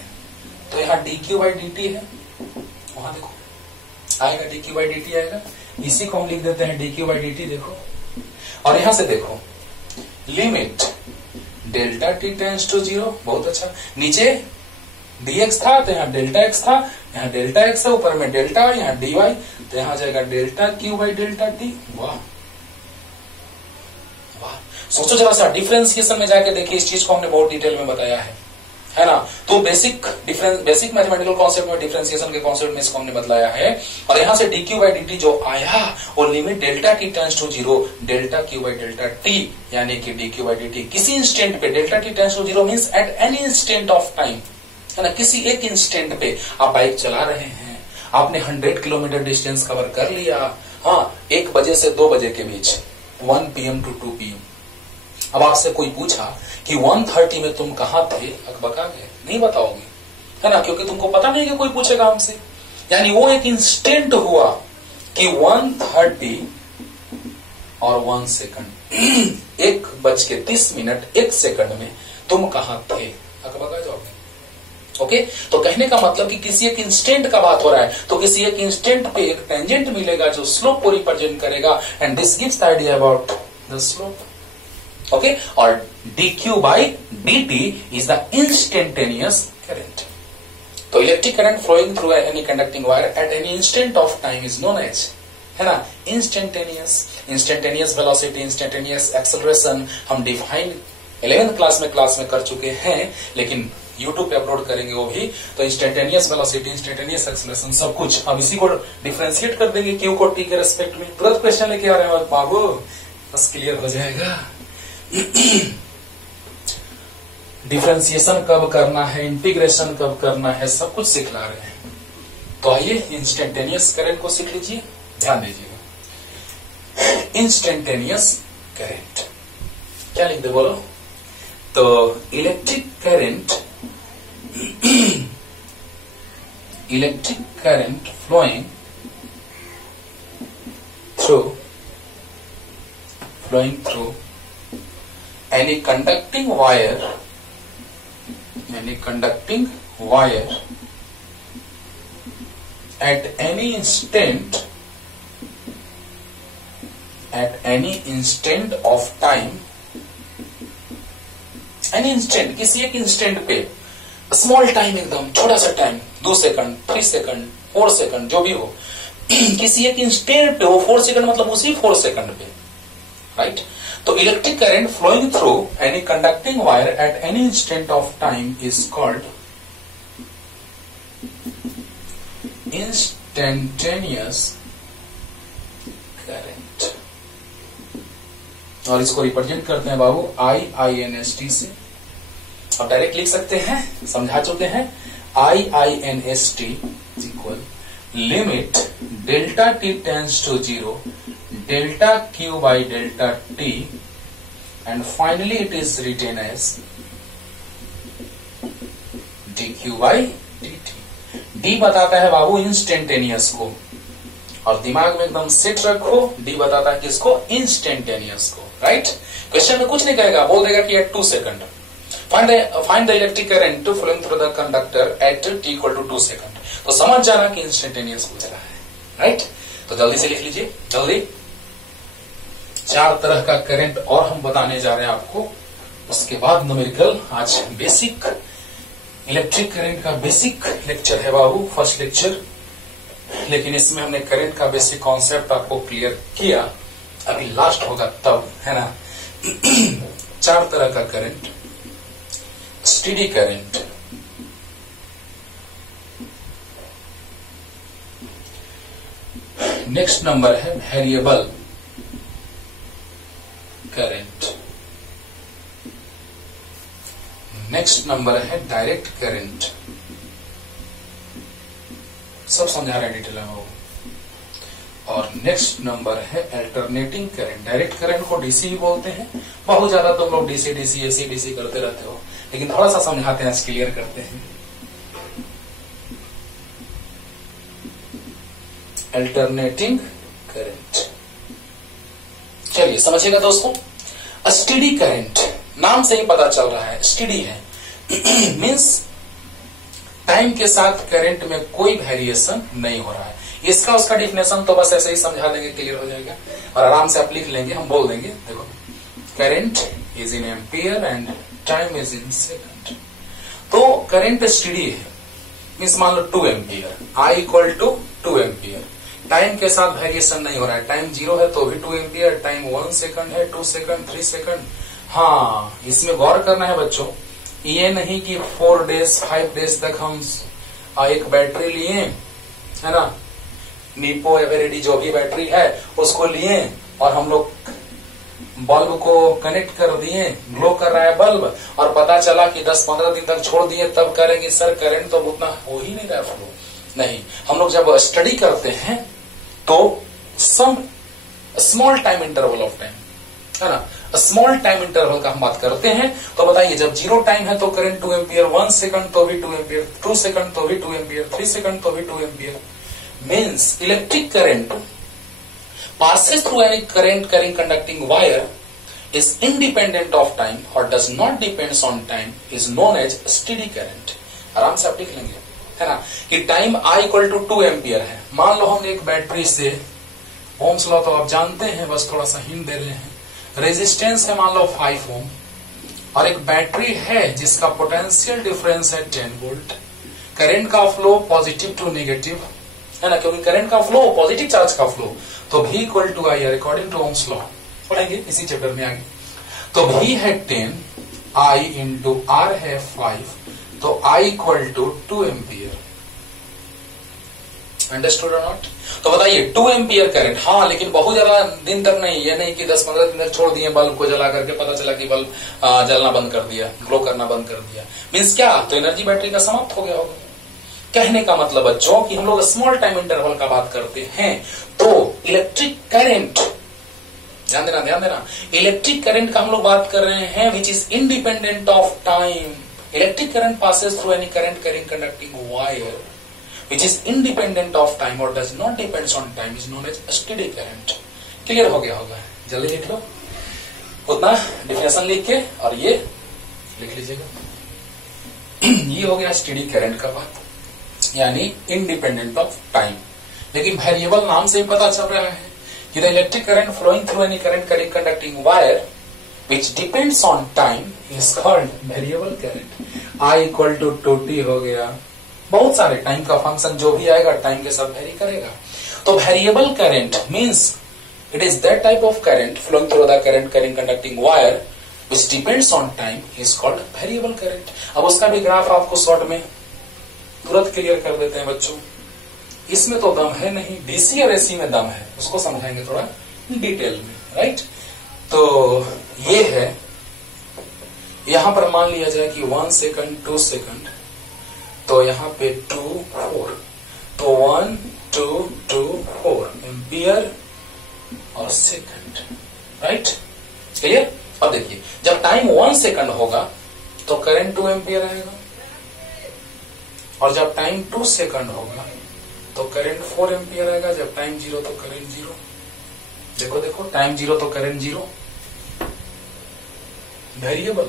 तो यहाँ dq बाई dt है। वहां देखो आएगा dq बाई dt आएगा, इसी को हम लिख देते हैं dq बाई dt। देखो, और यहां से देखो, limit delta t tends to 0। बहुत अच्छा। नीचे dx था तो यहाँ डेल्टा x था, यहाँ डेल्टा x है, ऊपर में डेल्टा, यहाँ dy, तो यहाँ जाएगा delta Q by delta T. वाह वाह। सोचो जरा सा, डिफरेंशिएशन में जाके देखिए, इस चीज को हमने बहुत डिटेल में बताया है। है ना। तो बेसिक मैथमेटिकल कॉन्सेप्ट में डिफरेंशिएशन के कॉन्सेप्ट में इसको हमने बतलाया है। और यहां से dq बाई dt जो आया वो limit delta t tends to 0 delta q by delta t, यानी कि dq बाई dt किसी इंस्टेंट पे delta t tends to 0 means at any instant of time, है ना। किसी एक इंस्टेंट पे आप बाइक चला रहे हैं, आपने 100 किलोमीटर डिस्टेंस कवर कर लिया, हाँ 1 बजे से 2 बजे के बीच, 1 PM to 2 PM। अब आपसे कोई पूछा कि 1:30 में तुम कहां थे, अकबकागे नहीं बताओगे, है ना, क्योंकि तुमको पता नहीं कि कोई पूछेगा हमसे। यानी वो एक इंस्टेंट हुआ कि 1:30 और 1 सेकंड 1:30 1 सेकंड में तुम कहां थे, अकबका जाओगे। ओके, तो कहने का मतलब कि किसी एक इंस्टेंट का बात हो रहा है, तो किसी एक इंस्टेंट पे एक टेंजेंट मिलेगा जो स्लोप को रिप्रेजेंट करेगा, and this gives the idea about the slope. Okay, और dq by dt is the instantaneous current. तो electric current flowing through any conducting wire at any instant of time is known as, है ना, instantaneous velocity, instantaneous acceleration हम define 11th class में कर चुके हैं, लेकिन YouTube पे अपलोड करेंगे वो भी। तो इंस्टेंटेनियस वेलोसिटी, इंस्टेंटेनियस एक्सेलरेशन सब कुछ अब इसी को डिफरेंशिएट कर देंगे Q को T के रेस्पेक्ट में। तुरंत क्वेश्चन लेके आ रहे हैं बाबू, बस क्लियर हो जाएगा। डिफरेंशिएशन कब करना है, इंटीग्रेशन कब करना है, सब कुछ सिखला रहे हैं। तो आइए इंस्टेंटेनियस करंट को सीख लीजिए, ध्यान दीजिएगा। इंस्टेंटेनियस करंट क्या लिख दे बोलो, तो electric current flowing through any conducting wire at any instant of time, any instant किसी एक इंस्टेंट पे, स्मॉल टाइम, एकदम छोटा सा टाइम, 2 सेकंड, 3 सेकंड, 4 सेकंड, जो भी हो, किसी एक इंस्टेंट पे, वो 4 सेकंड मतलब उसी 4 सेकंड पे, राइट। तो electric current flowing through any conducting wire at any instant of time is called instantaneous current, और इसको रिप्रेजेंट करते हैं बाबू IINST से। अब डायरेक्ट लिख सकते हैं, समझा चुके हैं। IINST equal limit delta t tends to 0 delta q by delta t, and finally it is written as dq by dt. d बताता है बाबू इंस्टेंटेनियस को, और दिमाग में एकदम सेट रखो, d बताता है किसको, इंस्टेंटेनियस को, राइट। क्वेश्चन में कुछ नहीं कहेगा, बोल देगा कि at 2 second find the electric current flowing through the conductor at t equal to 2 second. तो समझ जाना कि इंस्टेंटेनियस पूछ रहा है, राइट। तो जल्दी से लिख लीजिए, जल्दी। 4 तरह का करंट और हम बताने जा रहे हैं आपको, उसके बाद न्यूमेरिकल। आज बेसिक इलेक्ट्रिक करंट का बेसिक लेक्चर है बाबू, फर्स्ट लेक्चर, लेकिन इसमें हमने करंट का beसिक कॉन्सेप्ट आपको क्लियर किया, अभी लास्ट होगा तब, है ना। 4 तरह का current, steady current, next number है वेरिएबल करंट, नेक्स्ट नंबर है डायरेक्ट करंट, सब समझा रहे हैं डिटेल में वो, और नेक्स्ट नंबर है अल्टरनेटिंग करंट। डायरेक्ट करंट को डीसी भी बोलते हैं, बहुत ज्यादा तुम लोग डीसी डीसी एसी डीसी करते रहते हो, लेकिन थोड़ा सा समझाते हैं, क्लियर करते हैं। अल्टरनेटिंग करंट, चलिए समझिएगा दोस्तों। स्टेडी करंट, नाम से ही पता चल रहा है स्टेडी है, मींस टाइम के साथ करंट में कोई वेरिएशन नहीं हो रहा है। इसका उसका डिफिनेशन तो बस ऐसे ही समझा देंगे, क्लियर हो जाएगा, और आराम से आप लिख लेंगे, हम बोल देंगे। देखो, current is in ampere and time is in second. तो करंट स्टेडी है, मींस मान लो 2 ampere, I equal to 2 ampere. Time के साथ वेरिएशन नहीं हो रहा है, टाइम 0 है तो भी 2 एम्पियर, टाइम 1 सेकंड है, 2 सेकंड, 3 सेकंड। हाँ, इसमें गौर करना है बच्चों, ये नहीं कि 4 डेज 5 डेज तक हम एक बैटरी लिए, है ना, नीपो एवरेडी जो भी बैटरी है उसको लिए और हम लोग बल्ब को कनेक्ट कर दिए, ग्लो कर रहा है बल्ब, और पता चला कि 10-15 दिन तक छोड़ दिए, तब करेंगे सर करंट तो उतना हो ही नहीं रहा फ्लो। नहीं, हम लोग जब स्टडी करते हैं तो some small time interval of time, है ना, स्मॉल टाइम इंटरवल का हम बात करते हैं। तो बताइए, जब 0 टाइम है तो करंट 2 एम्पियर, 1 सेकंड तो भी 2 एम्पियर, 2 सेकंड तो भी 2 एम्पियर, 3 सेकंड तो भी 2 ampere. Means electric current passes through any current carrying conducting wire is independent of time or does not depends on time is known as steady current। आराम से आप लिख लेंगे, है ना, कि time I equal to 2 ampere है। मान लो हमने एक बैटरी से, ओम्स लॉ तो आप जानते हैं, बस थोड़ा सा हिंट दे रहे हैं, रेजिस्टेंस है मान लो 5 ओम, और एक बैटरी है जिसका पोटेंशियल डिफरेंस है 10 वोल्ट। करंट का फ्लो पॉजिटिव टू नेगेटिव, है ना, क्योंकि करंट का फ्लो पॉजिटिव चार्ज का फ्लो, तो V equal to I R according to Ohm's law पढ़ेंगे इसी चैप्टर में आगे। तो V है 10, I इंटू R है 5, तो I equal to 2 ampere. Understood और नॉट? तो बताइए 2 एम्पियर करंट, हाँ, लेकिन बहुत ज्यादा दिन तक नहीं, ये नहीं कि 10-15 दिन तक छोड़ दिए बल्ब को जला करके, पता चला कि बल्ब जलना बंद कर दिया, ग्लो करना बंद कर दिया। मीन्स क्या, तो एनर्जी बैटरी का समाप्त हो गया होगा। कहने का मतलब बच्चों कि हम लोग स्मॉल टाइम इंटरवल का बात करते हैं, तो इलेक्ट्रिक करंट, ध्यान देना, इलेक्ट्रिक करंट का हम लोग बात कर रहे हैं which is independent of time. Electric current passes through any current carrying conducting wire which is independent of time और does not depends on time is known as steady current. Clear हो गया होगा? जल्दी लिख लो, उतना डिफिनेशन लिख के और ये लिख लीजिएगा। ये हो गया स्टेडी करंट का बात, यानी इंडिपेंडेंट ऑफ टाइम। लेकिन वेरिएबल नाम से ही पता चल रहा है कि the electric current flowing through any current carrying conducting wire which depends on time is called variable current. I equal to 2t हो गया, बहुत सारे टाइम का फंक्शन जो भी आएगा टाइम के साथ वेरी करेगा। तो variable current means it is that type of current flowing through the current carrying conducting wire which depends on time is called variable current. अब उसका भी ग्राफ आपको शॉर्ट में तुरंत क्लियर कर देते हैं बच्चों। इसमें तो दम है नहीं, डीसी और एसी में दम है, उसको समझाएंगे थोड़ा डिटेल में, राइट। तो ये है, यहां पर मान लिया जाए कि 1 सेकंड 2 सेकंड, तो यहाँ पे 2 4, तो 1 2 2 4 एम्पियर और सेकंड, राइट, क्लियर। अब देखिए, जब टाइम 1 सेकंड होगा तो करंट 2 एम्पियर आएगा, और जब टाइम 2 सेकंड होगा तो करंट 4 एम्पियर आएगा, जब टाइम 0 तो करंट 0। देखो टाइम 0 तो करंट 0, वेरिएबल।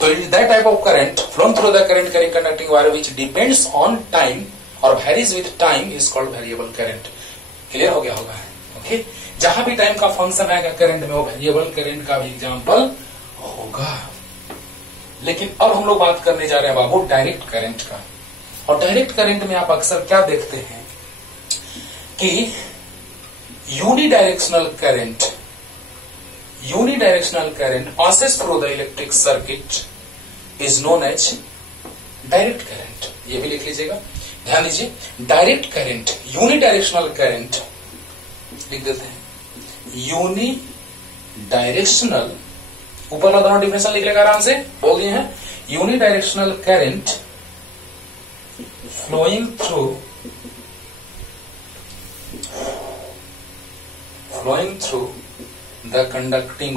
तो it is that type of current flowing through the current carrying conducting wire which depends on time और varies with time is called variable current. Clear हो गया होगा? ओके, जहां भी टाइम का फंक्शन आएगा करंट में, वो वेरिएबल करंट का भी एग्जांपल होगा। लेकिन अब हम लोग बात करने जा रहे हैं बाबू डायरेक्ट करंट का। और डायरेक्ट करंट में आप अक्सर क्या देखते हैं कि unidirectional current passes through the electric circuit is known as direct current. ये भी लिख लीजिएगा, ध्यान दीजिए। डायरेक्ट करंट, यूनिडायरेक्शनल करंट लिख देते हैं, यूनिडायरेक्शनल, ऊपर का दोनों डिफिनेशन लिख लेगा, आराम से बोल दिए हैं। Unidirectional current flowing through the conducting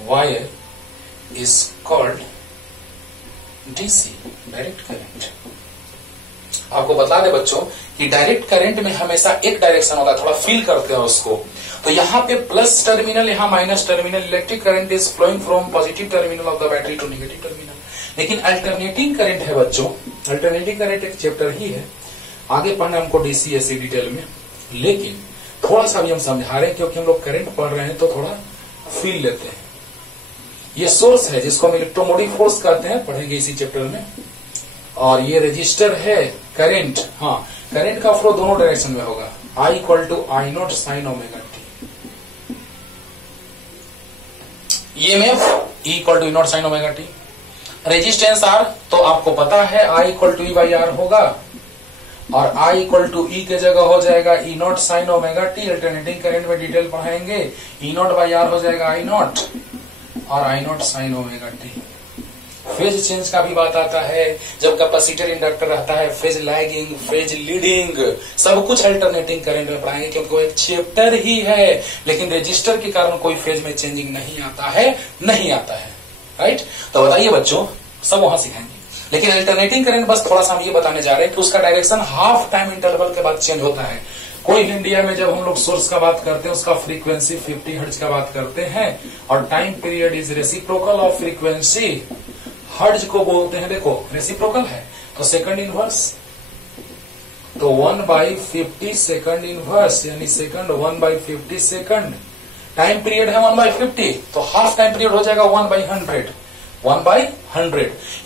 wire is called DC, direct current. आपको बता दे बच्चों कि डायरेक्ट करंट में हमेशा एक डायरेक्शन होता है, थोड़ा फील करते हैं उसको। तो यहाँ पे प्लस टर्मिनल, यहाँ minus terminal. Electric current is flowing from positive terminal of the battery to negative terminal. लेकिन अल्टरनेटिंग करंट है बच्चों, अल्टरनेटिंग करंट एक चैप्टर ही है, आगे पढ़ना हमको डीसी एसी डिटेल में, लेकिन थोड़ा सा भी हम समझा रहे हैं क्योंकि हम लोग करंट पढ़ रहे हैं तो थोड़ा फील लेते हैं। ये सोर्स है जिसको हम इलेक्ट्रोमोटिव फोर्स कहते हैं, पढ़ेंगे इसी चैप्टर में। और ये रजिस्टर है करंट, हाँ, करंट का फ्लो दोनों डायरेक्शन में होगा। I equal to I naught sine omega t, EMF equal to E0 sin omega t, resistance R तो आपको पता है I equal to E by R होगा, और I इक्वल टू E के जगह हो जाएगा E0 sin omega T. Alternating current में डिटेल पढ़ाएंगे, E0 बाई आर हो जाएगा I0 और I0 sin omega T. Phase change का भी बात आता है, जब कैपेसिटर इंडक्टर रहता है, फेज लैगिंग, फेज लीडिंग, सब कुछ अल्टरनेटिंग करंट में पढ़ाएंगे, क्योंकि वो एक चैप्टर ही है। लेकिन रजिस्टर के कारण कोई फेज में चेंजिंग नहीं आता है, राइट। तो बताइए बच्चों, सब वहां सिखाएंगे, लेकिन अल्टरनेटिंग करंट बस थोड़ा सा हम ये बताने जा रहे हैं कि उसका डायरेक्शन हाफ टाइम इंटरवल के बाद चेंज होता है। कोई इंडिया में जब हम लोग सोर्स का बात करते हैं, उसका फ्रीक्वेंसी 50 हर्ट्ज का बात करते हैं, और time period is reciprocal of frequency. Hertz को बोलते हैं, देखो रेसिप्रोकल है तो सेकंड इनवर्स, तो 1/50 सेकंड इनवर्स, यानी सेकंड 1/50 सेकंड। टाइम पीरियड है 1/50, तो हाफ टाइम पीरियड हो जाएगा 1/100,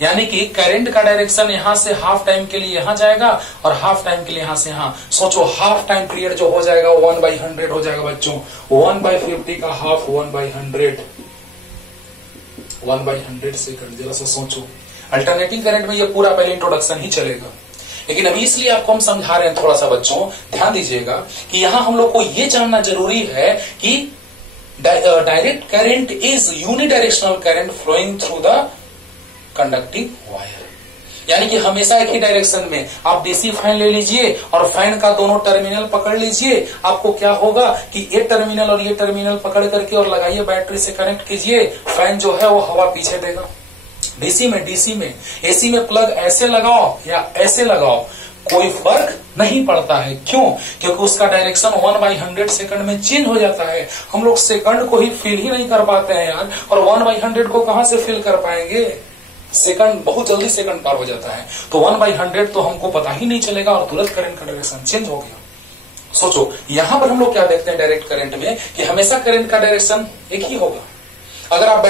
यानी कि करंट का डायरेक्शन यहां से हाफ टाइम के लिए यहां जाएगा और हाफ टाइम के लिए यहां से यहां। सोचो हाफ टाइम पीरियड जो हो जाएगा 1/100 हो जाएगा बच्चों, 1/50 का हाफ 1/100 सेकंड। जरा सा सोचो, अल्टरनेटिंग करंट में ये पूरा पहले इंट्रोडक्शन ही चलेगा, लेकिन अभी इसलिए आपको हम समझा रहे हैं थोड़ा सा बच्चों, ध्यान दीजिएगा कि यहां हम लोग को ये जानना जरूरी है कि direct current is unidirectional current flowing through the conducting wire, यानी कि हमेशा एक ही डायरेक्शन में। आप डीसी फैन ले लीजिए और फैन का दोनों टर्मिनल पकड़ लीजिए, आपको क्या होगा कि ये टर्मिनल और ये टर्मिनल पकड़ करके और लगाइए, बैटरी से कनेक्ट कीजिए, फैन जो है वो हवा पीछे देगा। डीसी में एसी में प्लग ऐसे लगाओ या ऐसे लगाओ, कोई फर्क नहीं पड़ता है। क्यों? क्योंकि उसका डायरेक्शन 1/100 सेकंड में चेंज हो जाता है। हम लोग सेकंड को ही फील ही नहीं कर पाते हैं यार, और 1/100 को कहां से फील कर पाएंगे? सेकंड बहुत जल्दी सेकंड पार हो जाता है, तो 1/100 तो हमको पता ही नहीं चलेगा और तुरंत करंट का डायरेक्शन चेंज हो गया। सोचो यहां पर हम लोग क्या देखते हैं डायरेक्ट करंट में कि हमेशा करंट का डायरेक्शन एक ही होगा। अगर आप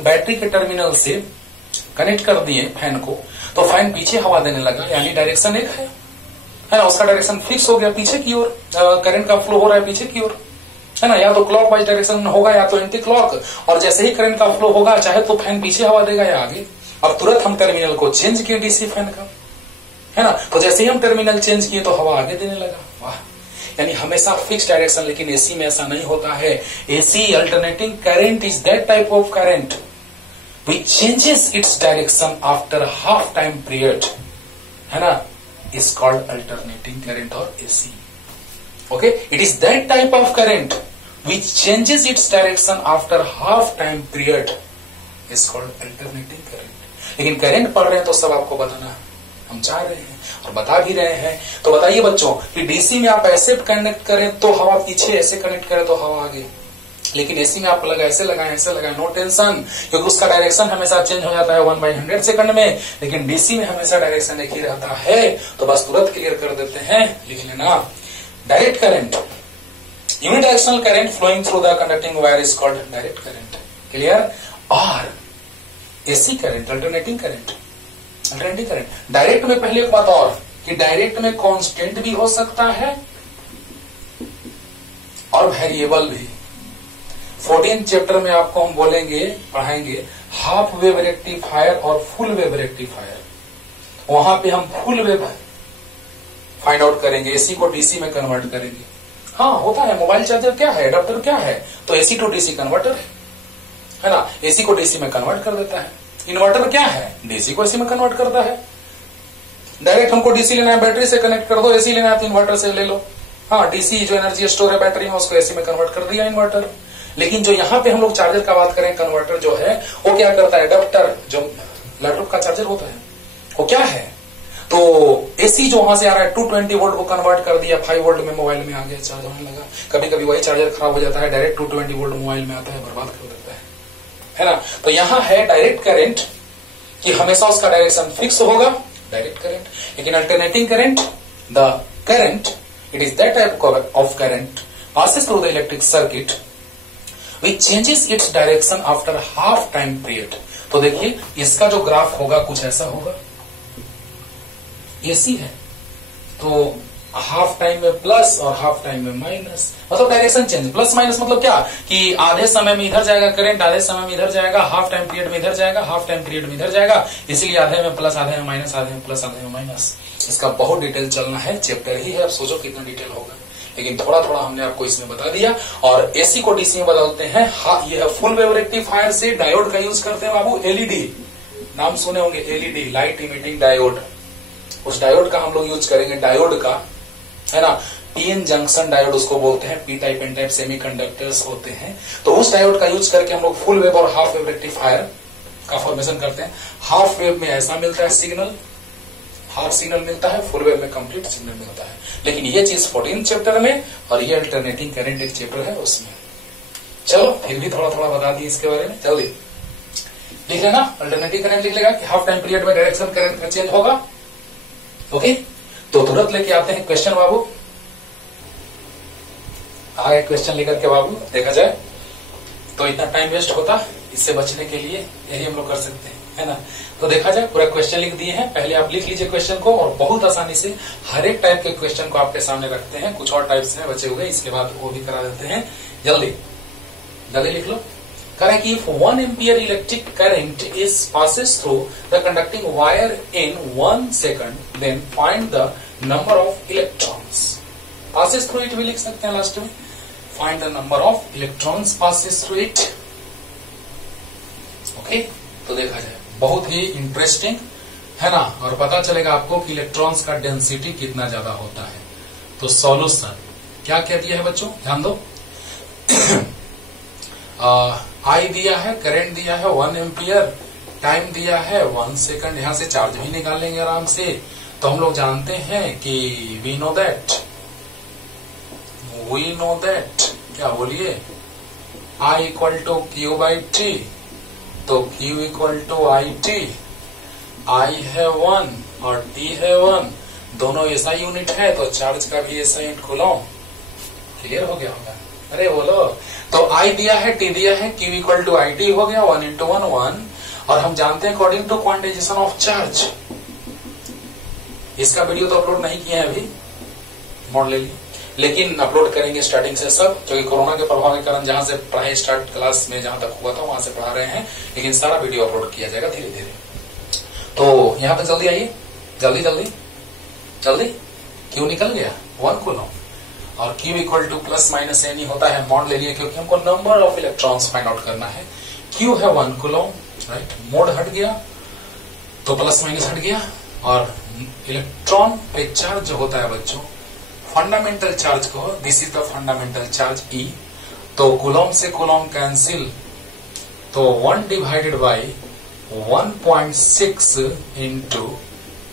बैटरी के टर्मिनल से कनेक्ट कर दिए फैन को, तो फैन पीछे हवा देने लगा, यानी डायरेक्शन एक है ना, उसका डायरेक्शन फिक्स हो गया पीछे की ओर, करंट का फ्लो हो रहा है पीछे की ओर, है ना, या तो क्लॉक वाइज डायरेक्शन होगा या तो एंटी क्लॉक, और जैसे ही करंट का फ्लो होगा चाहे तो फैन पीछे हवा देगा या आगे। अब तुरंत हम टर्मिनल को चेंज किए डीसी फैन का, है ना, तो जैसे ही हम टर्मिनल चेंज किए तो हवा आगे देने लगा। वाह, यानी हमेशा फिक्स डायरेक्शन। लेकिन एसी में ऐसा नहीं होता है। AC alternating current is that type of current which changes its direction after half time period, है ना, is called alternating current or AC. Okay, it is that type of current which changes its direction after half time period is called alternating current. लेकिन current पढ़ रहे हैं तो सब आपको बताना हम चाह रहे हैं और बता भी रहे हैं। तो बताइए बच्चों कि डीसी में आप ऐसे कनेक्ट करें तो हवा पीछे, ऐसे कनेक्ट करें तो हवा आगे, लेकिन एसी में आप ऐसे लगाएं, नो टेंशन, क्योंकि उसका डायरेक्शन हमेशा चेंज हो जाता है 1/100 सेकंड में। लेकिन डीसी में हमेशा डायरेक्शन एक ही रहता है। तो बस तुरंत क्लियर कर देते हैं, लिख लेना, direct current, unidirectional current flowing through the conducting wire is called direct current. Clear? और AC current, alternating current, direct में पहले एक बात और कि डायरेक्ट में कांस्टेंट भी हो सकता है और वेरिएबल भी। 14 चैप्टर में आपको हम पढ़ाएंगे हाफ वेव रेक्टिफायर और फुल वेव रेक्टिफायर। वहां पे हम फुल वेव फाइंड आउट करेंगे, एसी को डीसी में कन्वर्ट करेंगे। हाँ होता है, मोबाइल चार्जर क्या है, अडेप्टर क्या है, तो एसी टू डीसी कन्वर्टर है ना, एसी को डीसी में कन्वर्ट कर देता है। इन्वर्टर क्या है, डीसी को एसी में कन्वर्ट करता है। डायरेक्ट हमको डीसी लेना है, बैटरी से कनेक्ट कर दो, एसी लेना है तो इन्वर्टर से ले लो। हाँ, डीसी जो एनर्जी स्टोर है बैटरी में, उसको एसी में कन्वर्ट कर दिया इन्वर्टर। लेकिन जो यहाँ पे हम लोग चार्जर का बात करें, कन्वर्टर जो है वो क्या करता है, अडेप्टर जो लैपटॉप का चार्जर होता है वो क्या है, तो एसी जो वहां से आ रहा है 220 वोल्ट को कन्वर्ट कर दिया 5 वोल्ट में, मोबाइल में आ गया, चार्ज होने लगा। कभी कभी वही चार्जर खराब हो जाता है, डायरेक्ट 220 वोल्ट मोबाइल में आता है, बर्बाद कर देता है ना। तो यहाँ है डायरेक्ट करंट कि हमेशा उसका डायरेक्शन फिक्स होगा, डायरेक्ट करंट। लेकिन alternating current, the current, it is that type of current passes through the electric circuit which changes its direction after half time period। तो देखिए इसका जो ग्राफ होगा कुछ ऐसा होगा। एसी है तो हाफ टाइम में प्लस और हाफ टाइम में माइनस, मतलब डायरेक्शन चेंज। प्लस माइनस मतलब क्या कि आधे समय में इधर जाएगा करंट, आधे समय में इधर जाएगा, हाफ टाइम पीरियड में इधर जाएगा, हाफ टाइम पीरियड में इधर जाएगा, इसीलिए आधे में प्लस, आधे में माइनस, आधे में प्लस, आधे में माइनस। इसका बहुत डिटेल चलना है, चैप्टर ही है, अब सोचो कितना डिटेल होगा, लेकिन थोड़ा थोड़ा हमने आपको इसमें बता दिया। और एसी को डीसी में बदलते हैं। ये फुल वेव रेक्टिफायर से डायोड का यूज करते हैं बाबू, एलईडी, नाम सुने होंगे, एलईडी, लाइट इमिटिंग डायोड। उस डायोड का हम लोग यूज करेंगे, डायोड का, है ना, पीएन जंक्शन डायोड उसको बोलते हैं, P type N type semiconductors होते हैं। तो उस डायोड का यूज करके हम लोग फुल वेव और हाफ वेव रेक्टिफायर का फॉर्मेशन करते हैं। हाफ वेव में ऐसा मिलता है सिग्नल, हाफ सिग्नल मिलता है, फुल वेव में कंप्लीट सिग्नल मिलता है। लेकिन ये चीज 14 चैप्टर में, और ये अल्टरनेटिंग करंट एक चैप्टर है उसमें। चलो फिर भी थोड़ा थोड़ा बता दिए इसके बारे में, जल्दी लिख लेना। अल्टरनेटिव करंट लिख लेगा कि हाफ टाइम पीरियड में डायरेक्शन करंट का चेंज होगा। ओके, तो तुरंत लेके आते हैं क्वेश्चन बाबू। आगे क्वेश्चन लेकर के बाबू देखा जाए, तो इतना टाइम वेस्ट होता, इससे बचने के लिए यही हम लोग कर सकते हैं, है ना। तो देखा जाए, पूरा क्वेश्चन लिख दिए हैं, पहले आप लिख लीजिए क्वेश्चन को, और बहुत आसानी से हर एक टाइप के क्वेश्चन को आपके सामने रखते हैं। कुछ और टाइप्स हैं बचे हुए, इसके बाद वो भी करा देते हैं। जल्दी जल्दी लिख लो। कह कि if 1 ampere electric current is passes through the conducting wire in 1 second, then find the number of electrons. Passes through it भी लिख सकते हैं लास्ट में, find the number of electrons passes through it. Okay, तो देखा जाए, बहुत ही interesting है ना, और पता चलेगा आपको कि इलेक्ट्रॉन्स का डेंसिटी कितना ज्यादा होता है। तो सॉल्यूशन क्या क्या दिया है बच्चों, ध्यान दो। आई दिया है, करंट दिया है 1 एम्पियर, टाइम दिया है 1 सेकंड, यहां से चार्ज भी निकाल लेंगे आराम से। तो हम लोग जानते हैं कि वी नो दैट क्या बोलिए, I equal to Q by T, तो Q equal to I t, I है 1 और T है 1, दोनों ऐसा यूनिट है, तो चार्ज का भी ऐसा यूनिट कूलॉम। क्लियर हो गया होगा, अरे बोलो। तो I दिया है, T दिया है, Q equal to I t हो गया, 1 इंटू 1 1, और हम जानते हैं according to quantization of charge. इसका वीडियो तो अपलोड नहीं किया है अभी, मोड ले ली, लेकिन अपलोड करेंगे स्टार्टिंग से सब, क्योंकि कोरोना के प्रभाव के कारण जहां से पढ़ाई स्टार्ट क्लास में जहां तक हुआ था वहां से पढ़ा रहे हैं, लेकिन सारा वीडियो अपलोड किया जाएगा धीरे धीरे। तो यहां पे जल्दी आइए, जल्दी जल्दी जल्दी। क्यू निकल गया 1 कूलॉम, और Q equal to plus minus n ही होता है, मोड ले लिए क्योंकि हमको number of electrons find out करना है। Q है 1 कूलॉम, राइट, मोड हट गया तो प्लस माइनस हट गया, और इलेक्ट्रॉन पे चार्ज जो होता है बच्चों, फंडामेंटल चार्ज को, this is the fundamental charge E, तो कूलॉम से कूलॉम कैंसिल, तो 1 divided by 1.6 into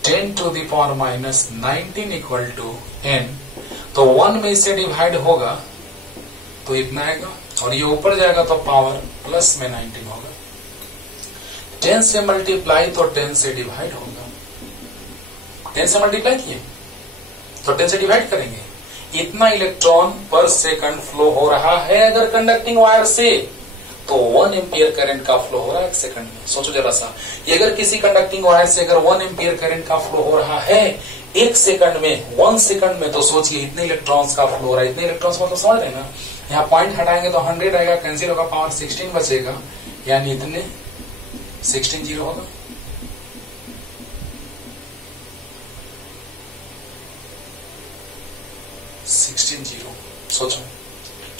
10 to the power minus 19 equal to n, तो 1 में इसे डिवाइड होगा तो इतना आएगा, और ये ऊपर जाएगा तो पावर प्लस में 19 होगा, 10 से मल्टीप्लाई तो 10 से डिवाइड होगा, 10 से मल्टीप्लाई किए तो 10 से डिवाइड करेंगे। इतना इलेक्ट्रॉन पर सेकंड फ्लो हो रहा है अगर कंडक्टिंग वायर से, तो 1 एम्पियर करंट का फ्लो हो रहा है 1 सेकंड में। सोचो जरा सा, ये अगर किसी कंडक्टिंग वायर से अगर 1 एम्पियर करंट का फ्लो हो रहा है 1 सेकंड में, 1 सेकंड में, तो सोचिए इतने इलेक्ट्रॉन्स का फ्लो हो रहा है। इतने इलेक्ट्रॉन्स मतलब समझ रहे हैं ना, यहाँ पॉइंट हटाएंगे तो 100 आएगा, कैंसिल होगा, पावर 16 बचेगा, यानी इतने 16 जीरो होगा। सोचो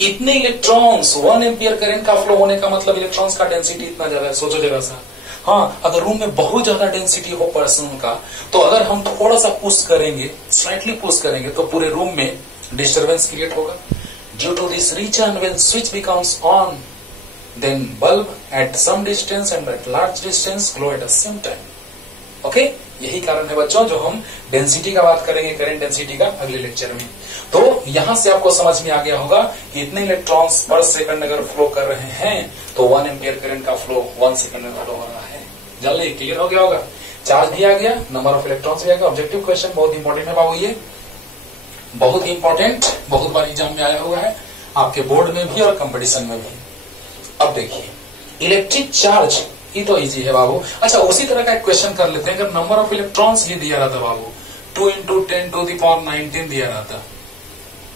इतने इलेक्ट्रॉन्स, 1 एम्पियर करंट का फ्लो होने का मतलब इलेक्ट्रॉन्स का डेंसिटी इतना ज्यादा है। सोचो जरा सा, हाँ, अगर रूम में बहुत ज्यादा डेंसिटी हो पर्सन का, तो अगर हम थोड़ा सा पुश करेंगे, स्लाइटली पुश करेंगे, तो पूरे रूम में डिस्टर्बेंस क्रिएट होगा। Due to this reason when switch becomes on, then bulb at some distance and at large distance glow at the same time. Okay, यही कारण है बच्चों, जो हम डेंसिटी का बात करेंगे, करंट डेंसिटी का, अगले लेक्चर में। तो यहां से आपको समझ में आ गया होगा कि इतने इलेक्ट्रॉन्स पर सेकंड अगर फ्लो कर रहे हैं तो 1 एम्पियर करंट का फ्लो 1 सेकंड में फ्लो हो रहा है। जल्दी क्लियर हो गया होगा, चार्ज भी आ गया, नंबर ऑफ इलेक्ट्रॉन्स भी आ गया। ऑब्जेक्टिव क्वेश्चन बहुत इंपॉर्टेंट है बाबू, ये बहुत ही इंपॉर्टेंट, बहुत बार एग्जाम में आया हुआ है, आपके बोर्ड में भी और कंपटीशन में भी। अब देखिए, इलेक्ट्रिक चार्ज ही तो इजी है बाबू। अच्छा, उसी तरह का एक क्वेश्चन कर लेते हैं। अगर नंबर ऑफ इलेक्ट्रॉन्स ही दिया रहता बाबू, 2 × 10⁻19 दिया रहता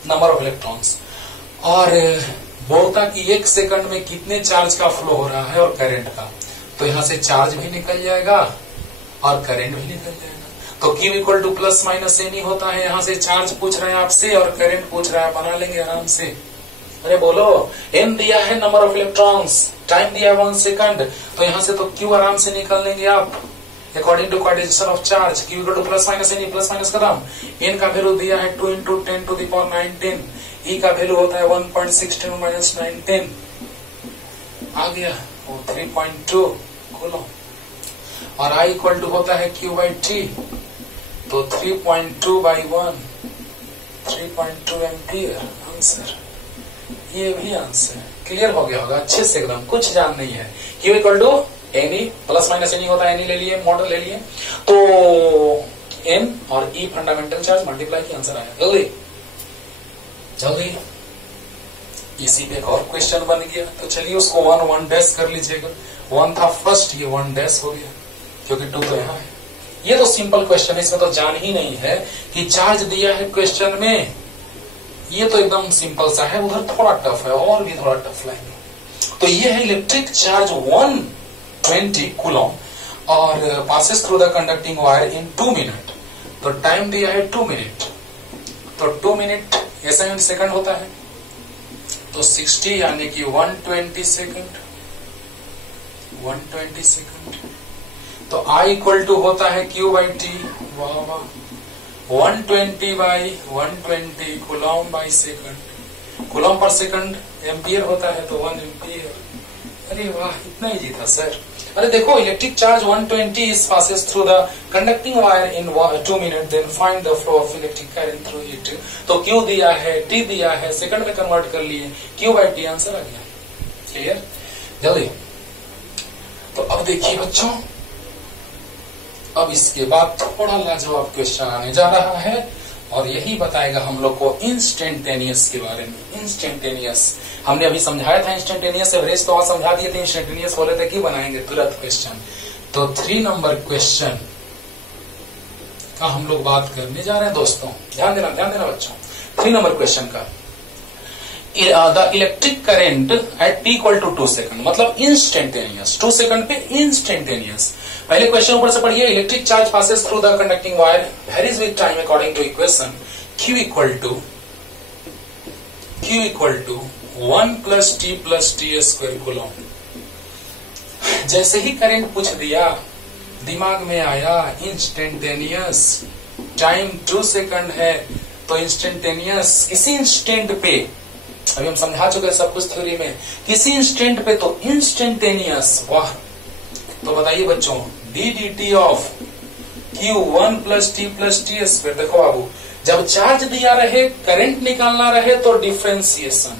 नंबर ऑफ इलेक्ट्रॉन्स, और बोलता कि 1 सेकंड में कितने चार्ज का फ्लो हो रहा है और करंट का, तो यहां से चार्ज भी निकल जाएगा और करंट भी निकल जाएगा। तो Q = ± NE होता है। यहां से चार्ज पूछ रहे हैं आपसे और करंट पूछ रहा है, बना लेंगे आराम से। अरे बोलो, n दिया है नंबर ऑफ इलेक्ट्रॉन्स, टाइम दिया है 1 सेकंड, तो यहां से तो Q आराम से निकाल लेंगे आप according to coordination of charge. Q = ± NE, plus minus खत्म। n का वैल्यू दिया है 2 × 10⁻19, E का वैल्यू होता है 1.16 - 19, आ गया वो 3.2 कूलम, और I = होता है Q/T, तो 3.2/1, 3.2 एम्पियर आंसर। ये भी आंसर क्लियर हो गया होगा अच्छे से, एकदम कुछ जान नहीं है। Q = NE, plus minus NE होता है, NE ले लिए, मॉडल ले लिए, तो N और E फंडामेंटल चार्ज मल्टीप्लाई की आंसर आया। जल्दी जल्दी, इसी पे एक और क्वेश्चन बन गया, तो चलिए उसको 1 डैश कर लीजिएगा। 1 था फर्स्ट, ये 1 डैश हो गया क्योंकि 2 तो यहाँ है। ये तो सिंपल क्वेश्चन है, इसमें तो जान ही नहीं है कि चार्ज दिया है क्वेश्चन में, ये तो एकदम सिंपल सा है। उधर थोड़ा टफ है, और भी थोड़ा टफ लाएंगे। तो ये है इलेक्ट्रिक चार्ज 120 कूलम और passes through the conducting wire in 2 minute. तो टाइम दिया है 2 मिनट, तो 2 मिनट ऐसा सेकंड होता है, तो 60 यानी कि 120 सेकंड, 120 सेकंड। तो I = होता है Q/T, वाह वाह, 120/120 कूलम/सेकंड, कूलम पर सेकंड एम्पियर होता है, तो 1 एम्पियर। अरे वाह, इतना इजी था सर। अरे देखो, electric charge 120 passes through the conducting wire in 2 minutes, then find the flow of electric current through it। तो Q दिया है, T दिया है, सेकंड में कन्वर्ट कर लिए, Q/T आंसर आ गया। क्लियर? जल्दी। तो अब देखिए बच्चों, अब इसके बाद थोड़ा लाजवाब क्वेश्चन आने जा रहा है, और यही बताएगा हम लोग को इंस्टेंटेनियस के बारे में। इंस्टेंटेनियस हमने अभी समझाया था, इंस्टेंटेनियस एवरेज तो समझा दिए थे, इंस्टेंटेनियस बोले थे कि बनाएंगे तुरंत क्वेश्चन। तो 3 नंबर क्वेश्चन का हम लोग बात करने जा रहे हैं दोस्तों, ध्यान देना बच्चों। 3 नंबर क्वेश्चन का, the electric current at T = 2 second, मतलब इंस्टेंटेनियस, 2 सेकंड पे इंस्टेंटेनियस। पहले क्वेश्चन ऊपर से पढ़िए। Electric charge passes through the conducting wire, varies with time according to equation Q = 1 + T + T² coulomb. जैसे ही करंट पूछ दिया, दिमाग में आया इंस्टेंटेनियस, टाइम 2 सेकंड है, तो इंस्टेंटेनियस किसी इंस्टेंट पे, अभी हम समझा चुके हैं सब कुछ थ्योरी में, किसी इंस्टेंट पे तो इंस्टेंटेनियस। वाह, तो बताइए बच्चों, ddt of Q 1 + T + T²। देखो बाबू, जब चार्ज दिया रहे, करंट निकालना रहे तो डिफरेंशिएशन,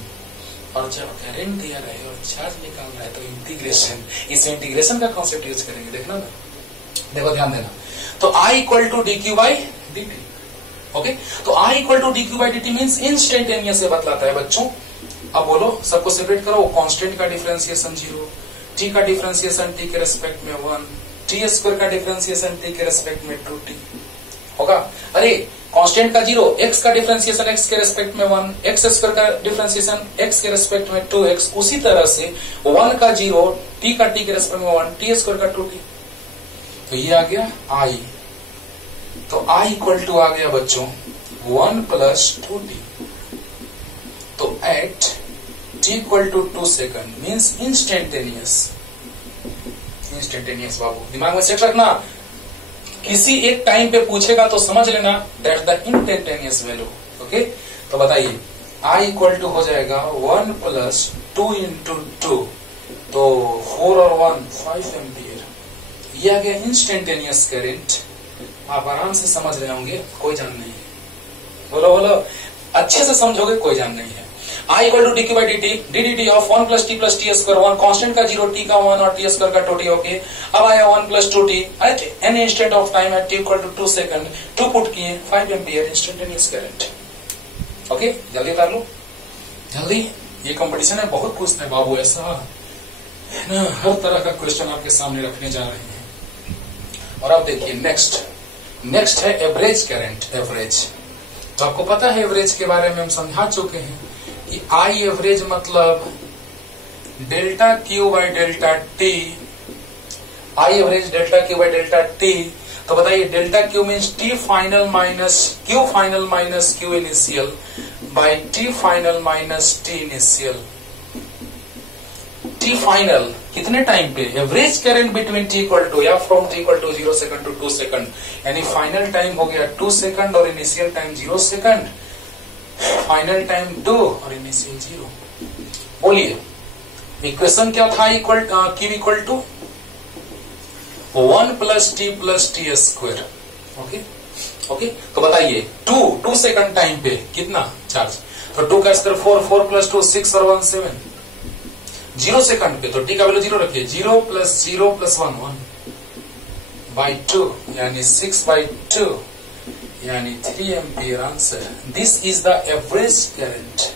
और जब करंट दिया रहे और चार्ज निकालना है तो इंटीग्रेशन। इस इंटीग्रेशन का कॉन्सेप्ट यूज करेंगे, देखना ना, देखो ध्यान देना। तो I = dQ/dt, ओके। तो I = dQ/dt मीन्स इंस्टेंटेनियस से बतलाता है बच्चों। अब बोलो, सबको सेपरेट करो। कांस्टेंट का डिफरेंशिएशन 0, T का डिफरेंशिएशन T के रेस्पेक्ट में 1, T² का डिफरेंशिएशन T के रेस्पेक्ट में 2T होगा। अरे कांस्टेंट का 0, x का डिफरेंशिएशन x के रेस्पेक्ट में 1, x² का डिफरेंशिएशन x के रेस्पेक्ट में 2x। उसी तरह से 1 का 0, T का T के रेस्पेक्ट में 1, T² का 2T। तो ये आ गया I। तो I = आ गया बच्चों 1 + 2T। तो at T = 2 second means instantaneous. Instantaneous बाबू दिमाग में सेट रखना, किसी एक टाइम पे पूछेगा तो समझ लेना that the instantaneous value, okay. तो बताइए, I = हो जाएगा 1 + 2 × 2, तो 4 और 1 5 एम्पियर। ये आ गया इंस्टेंटेनियस करंट। आप आराम से समझ रहे होंगे, कोई जान नहीं है। बोलो बोलो, अच्छे से समझोगे, कोई जान नहीं है। I = dQ/dt, ddt of 1 + T + T², 1 constant का 0, T का 1 और T² का 2T, ओके। अब आया 1 + 2T at any instant of time at T = 2 second, 2 put किए, 5 एम्पियर इंस्टेंटेनियस करंट, ओके। जल्दी कर लो, जल्दी। ये कंपटीशन है, बहुत पूछते हैं बाबू, ऐसा है ना, हर तरह का क्वेश्चन आपके सामने रखने जा रहे हैं। और अब देखिए नेक्स्ट नेक्स्ट है एवरेज करंट। एवरेज तो आपको पता है, एवरेज के बारे में हम समझा चुके हैं कि आई एवरेज मतलब delta Q by delta T. I average delta Q by delta T. तो बताइए delta Q means T final minus Q initial by T final minus T initial. T final कितने टाइम पे? Average current between T equal to या from T equal to 0 second to 2 second, यानी final time हो गया 2 second और initial time 0 second. Final time 2 और initial 0। बोलिए equation क्या था? Q equal to 1 plus t square. Okay तो बताइए 2 सेकंड टाइम पे कितना चार्ज? तो 2 का स्क्वायर 4 प्लस 2 6 और 1 7। 0 सेकंड पे तो टी का वैल्यू 0 रखिए। 0 प्लस 1 1 बाई 2 यानी 6 बाई 2 यानी 3 ampere answer. This is the average current.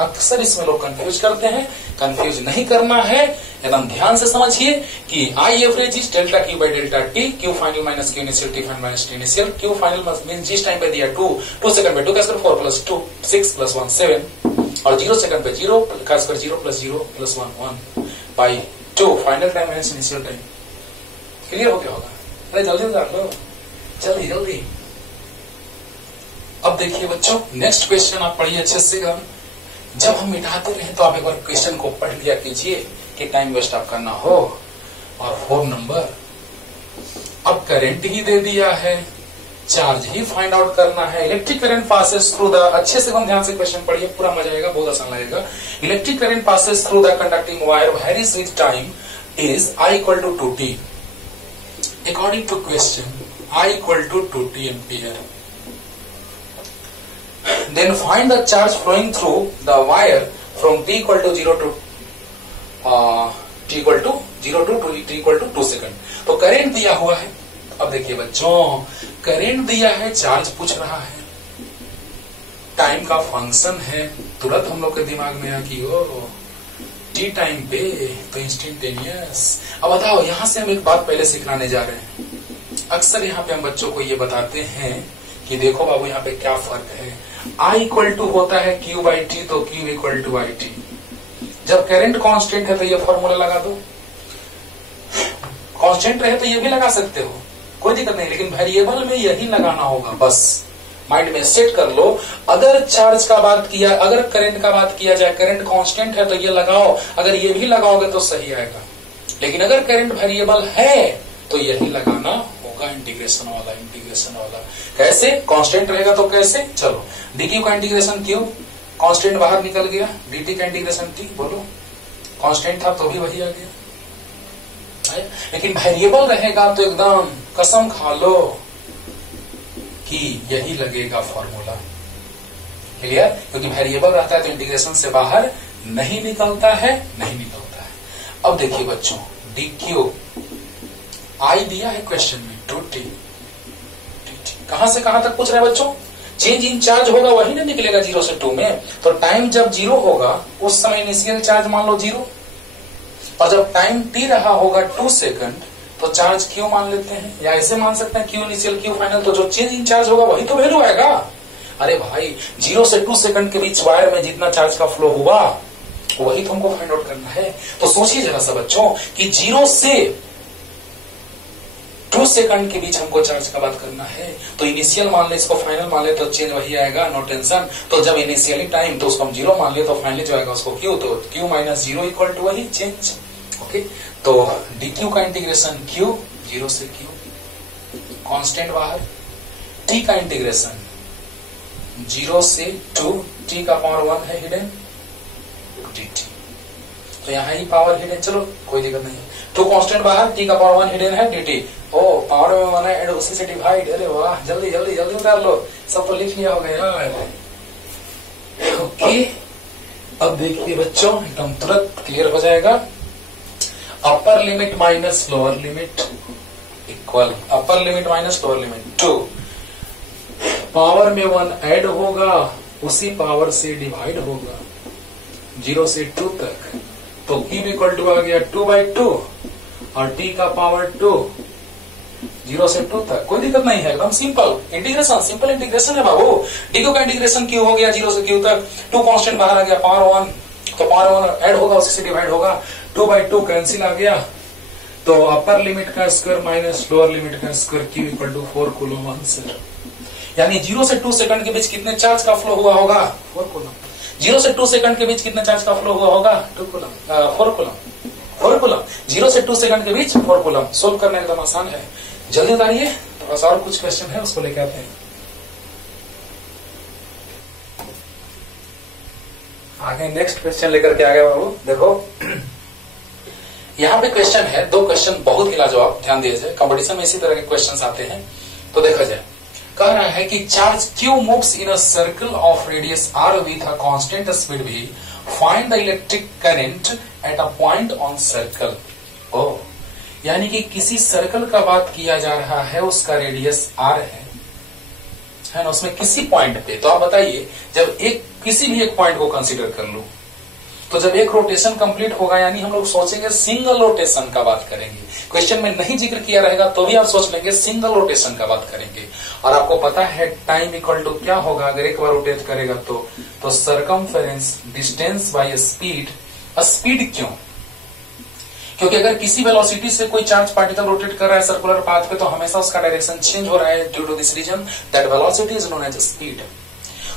अक्सर इसमें लोग कंफ्यूज करते हैं, कंफ्यूज नहीं करना है, एकदम ध्यान से समझिए कि I average is delta Q by delta T. Q final minus Q initial, T final minus T initial. Q final mean जिस टाइम पे दिया 2 सेकंड पे 2 का स्क्वायर 4 प्लस 2 6 प्लस 1 7 और 0 सेकंड पे 0 का square 0 plus 0 plus 1 1 by 2 final time minus initial time. Clear हो गया होगा? अरे जल्दी उतार लो, जल्दी। अब देखिए बच्चों नेक्स्ट क्वेश्चन आप पढ़िए अच्छे से। जब हम मिटाते रहे तो आप एक बार क्वेश्चन को पढ़ लिया कीजिए कि टाइम वेस्ट आपका ना हो। और 4 नंबर, अब करंट ही दे दिया है, चार्ज ही फाइंड आउट करना है। Electric current passes through the, अच्छे से हम ध्यान से क्वेश्चन पढ़िए, पूरा मजा आएगा, बहुत आसान लगेगा। Electric current passes through the conducting wire varies with time is I equal to 2t। According to question I equal to 2t ampere. Then find the charge flowing through the wire from t equal to 0 to t equal to 2 second. तो current दिया हुआ है। अब देखिए बच्चों current दिया है, charge पूछ रहा है, टाइम का फंक्शन है। तुरंत हम लोग के दिमाग में आ कि ओ टी टाइम पे तो इंस्टेंटेनियस। अब बताओ यहां से हम एक बात पहले सिखाने जा रहे हैं। अक्सर यहाँ पे हम बच्चों को ये बताते हैं कि देखो बाबू यहाँ पे क्या फर्क है। I इक्वल टू होता है Q बाई टी, तो Q equal to I t. जब करंट कांस्टेंट है तो ये फॉर्मूला लगा दो, कांस्टेंट रहे तो ये भी लगा सकते हो, कोई दिक्कत नहीं, लेकिन वेरिएबल में यही लगाना होगा। बस माइंड में सेट कर लो। अगर चार्ज का बात किया, अगर करंट का बात किया जाए, करंट कांस्टेंट है तो ये लगाओ, अगर ये भी लगाओगे तो सही आएगा। लेकिन अगर करंट वेरिएबल है तो यही लगाना होगा, इंटीग्रेशन वाला। कैसे? कांस्टेंट रहेगा तो कैसे? चलो डीक्यू का इंटीग्रेशन क्यू, कांस्टेंट बाहर निकल गया, डीटी का इंटीग्रेशन टी। बोलो कांस्टेंट था तो भी वही आ गया। लेकिन वेरिएबल रहेगा तो एकदम कसम खा लो कि यही लगेगा फॉर्मूला। क्लियर? क्योंकि वेरिएबल रहता है तो इंटीग्रेशन से बाहर नहीं निकलता है। अब देखिए बच्चों डीक्यू आई दिया है क्वेश्चन में 2t। कहां से कहां तक पूछ रहे हैं बच्चों? चेंज इन चार्ज होगा वही ना निकलेगा 0 से 2 में। तो टाइम जब 0 होगा उस समय इनिशियल चार्ज मान लो 0, और जब टाइम t रहा होगा 2 सेकंड तो चार्ज q मान लेते हैं, या ऐसे मान सकते हैं q इनिशियल q फाइनल। तो जो चेंज इन चार्ज होगा वही तो वैल्यू आएगा। अरे भाई 0 से 2 सेकंड के बीच वायर में जितना चार्ज का फ्लो हुआ वही तो हमको फाइंड आउट करना है। तो सोचिए जरा सा बच्चों कि 0 से 2 सेकंड के बीच हमको चार्ज का बात करना है। तो इनिशियल मान ले, इसको फाइनल मान ले तो चेंज वही आएगा, नो टेंशन। तो जब इनिशियली टाइम तो उसको हम 0 मान ले तो फाइनली जो आएगा उसको q, तो q माइनस 0 इक्वल टू वही चेंज। ओके तो dq का इंटीग्रेशन q 0 से q, कांस्टेंट बाहर, t का इंटीग्रेशन 0 से 2, t का पावर 1 है हिडन dt। तो यहाँ ही पावर हिडन, चलो कोई दिक्कत नहीं है। 2 कांस्टेंट बाहर, t का पावर 1 हिडन है dt। ओ पावर में 1 है, उसी से डिवाइड। अरे वाह जल्दी उतार लो, सब तो लिख लिया होगा यार। ओके अब देखिए बच्चों एकदम तुरंत क्लियर हो जाएगा। Upper limit minus lower limit equal upper limit minus lower limit 2। Power में 1 ऐड होगा, उसी पावर से डिवाइड होगा 0 से 2 तक। तो q इक्वल टू आ गया 2/2 और t का पावर 2 0 से 2 तक, कोई दिक्कत नहीं है, एकदम सिंपल इंटीग्रेशन, सिंपल इंटीग्रेशन है बाबू। डी का इंटीग्रेशन क्यू हो गया 0 से क्यू तक, 2 कांस्टेंट बाहर आ गया, पावर 1 तो पावर 1 ऐड होगा, उसी से डिवाइड होगा, 2/2 कैंसिल आ गया, तो अपर लिमिट का स्क्वायर माइनस लोअर लिमिट का square q equal to 4 coulomb answer. यानी 0 से 2 सेकंड के बीच कितने चार्ज का फ्लो हुआ होगा? 4 कूलम। 0 से 2 सेकंड के बीच कितने चार्ज का फ्लो हुआ होगा? 4 कूलम। 0 से 2 सेकंड के बीच 4 कूलम। सोल्व करना एकदम आसान है, जल्दी बताइए। थोड़ा सा और कुछ क्वेश्चन है, उसको लेके आते हैं। आगे नेक्स्ट क्वेश्चन लेकर के आ गए बाबू। देखो यहाँ पे क्वेश्चन है, 2 क्वेश्चन बहुत ही लाजवाब, ध्यान दीजिए। कंपटीशन में इसी तरह के क्वेश्चन आते हैं, तो देखा जाए। कह रहा है कि charge Q moves in a circle of radius R with a constant speed V, find the electric current at a point on circle. ओ यानी कि किसी सर्कल का बात किया जा रहा है, उसका रेडियस R है ना, उसमें किसी पॉइंट पे। तो आप बताइए, जब किसी भी एक पॉइंट को कंसीडर कर लो, तो जब एक रोटेशन कंप्लीट होगा, यानी हम लोग सोचेंगे सिंगल रोटेशन का बात करेंगे। क्वेश्चन में नहीं जिक्र किया रहेगा तो भी आप सोच लेंगे सिंगल रोटेशन का बात करेंगे। और आपको पता है टाइम इक्वल टू क्या होगा अगर एक बार रोटेट करेगा तो circumference distance by speed. Speed क्यों? क्योंकि अगर किसी वेलोसिटी से कोई चार्ज पार्टिकल रोटेट कर रहा है सर्कुलर पाथ पे, तो हमेशा उसका डायरेक्शन चेंज हो रहा है due to this reason that velocity is known as speed.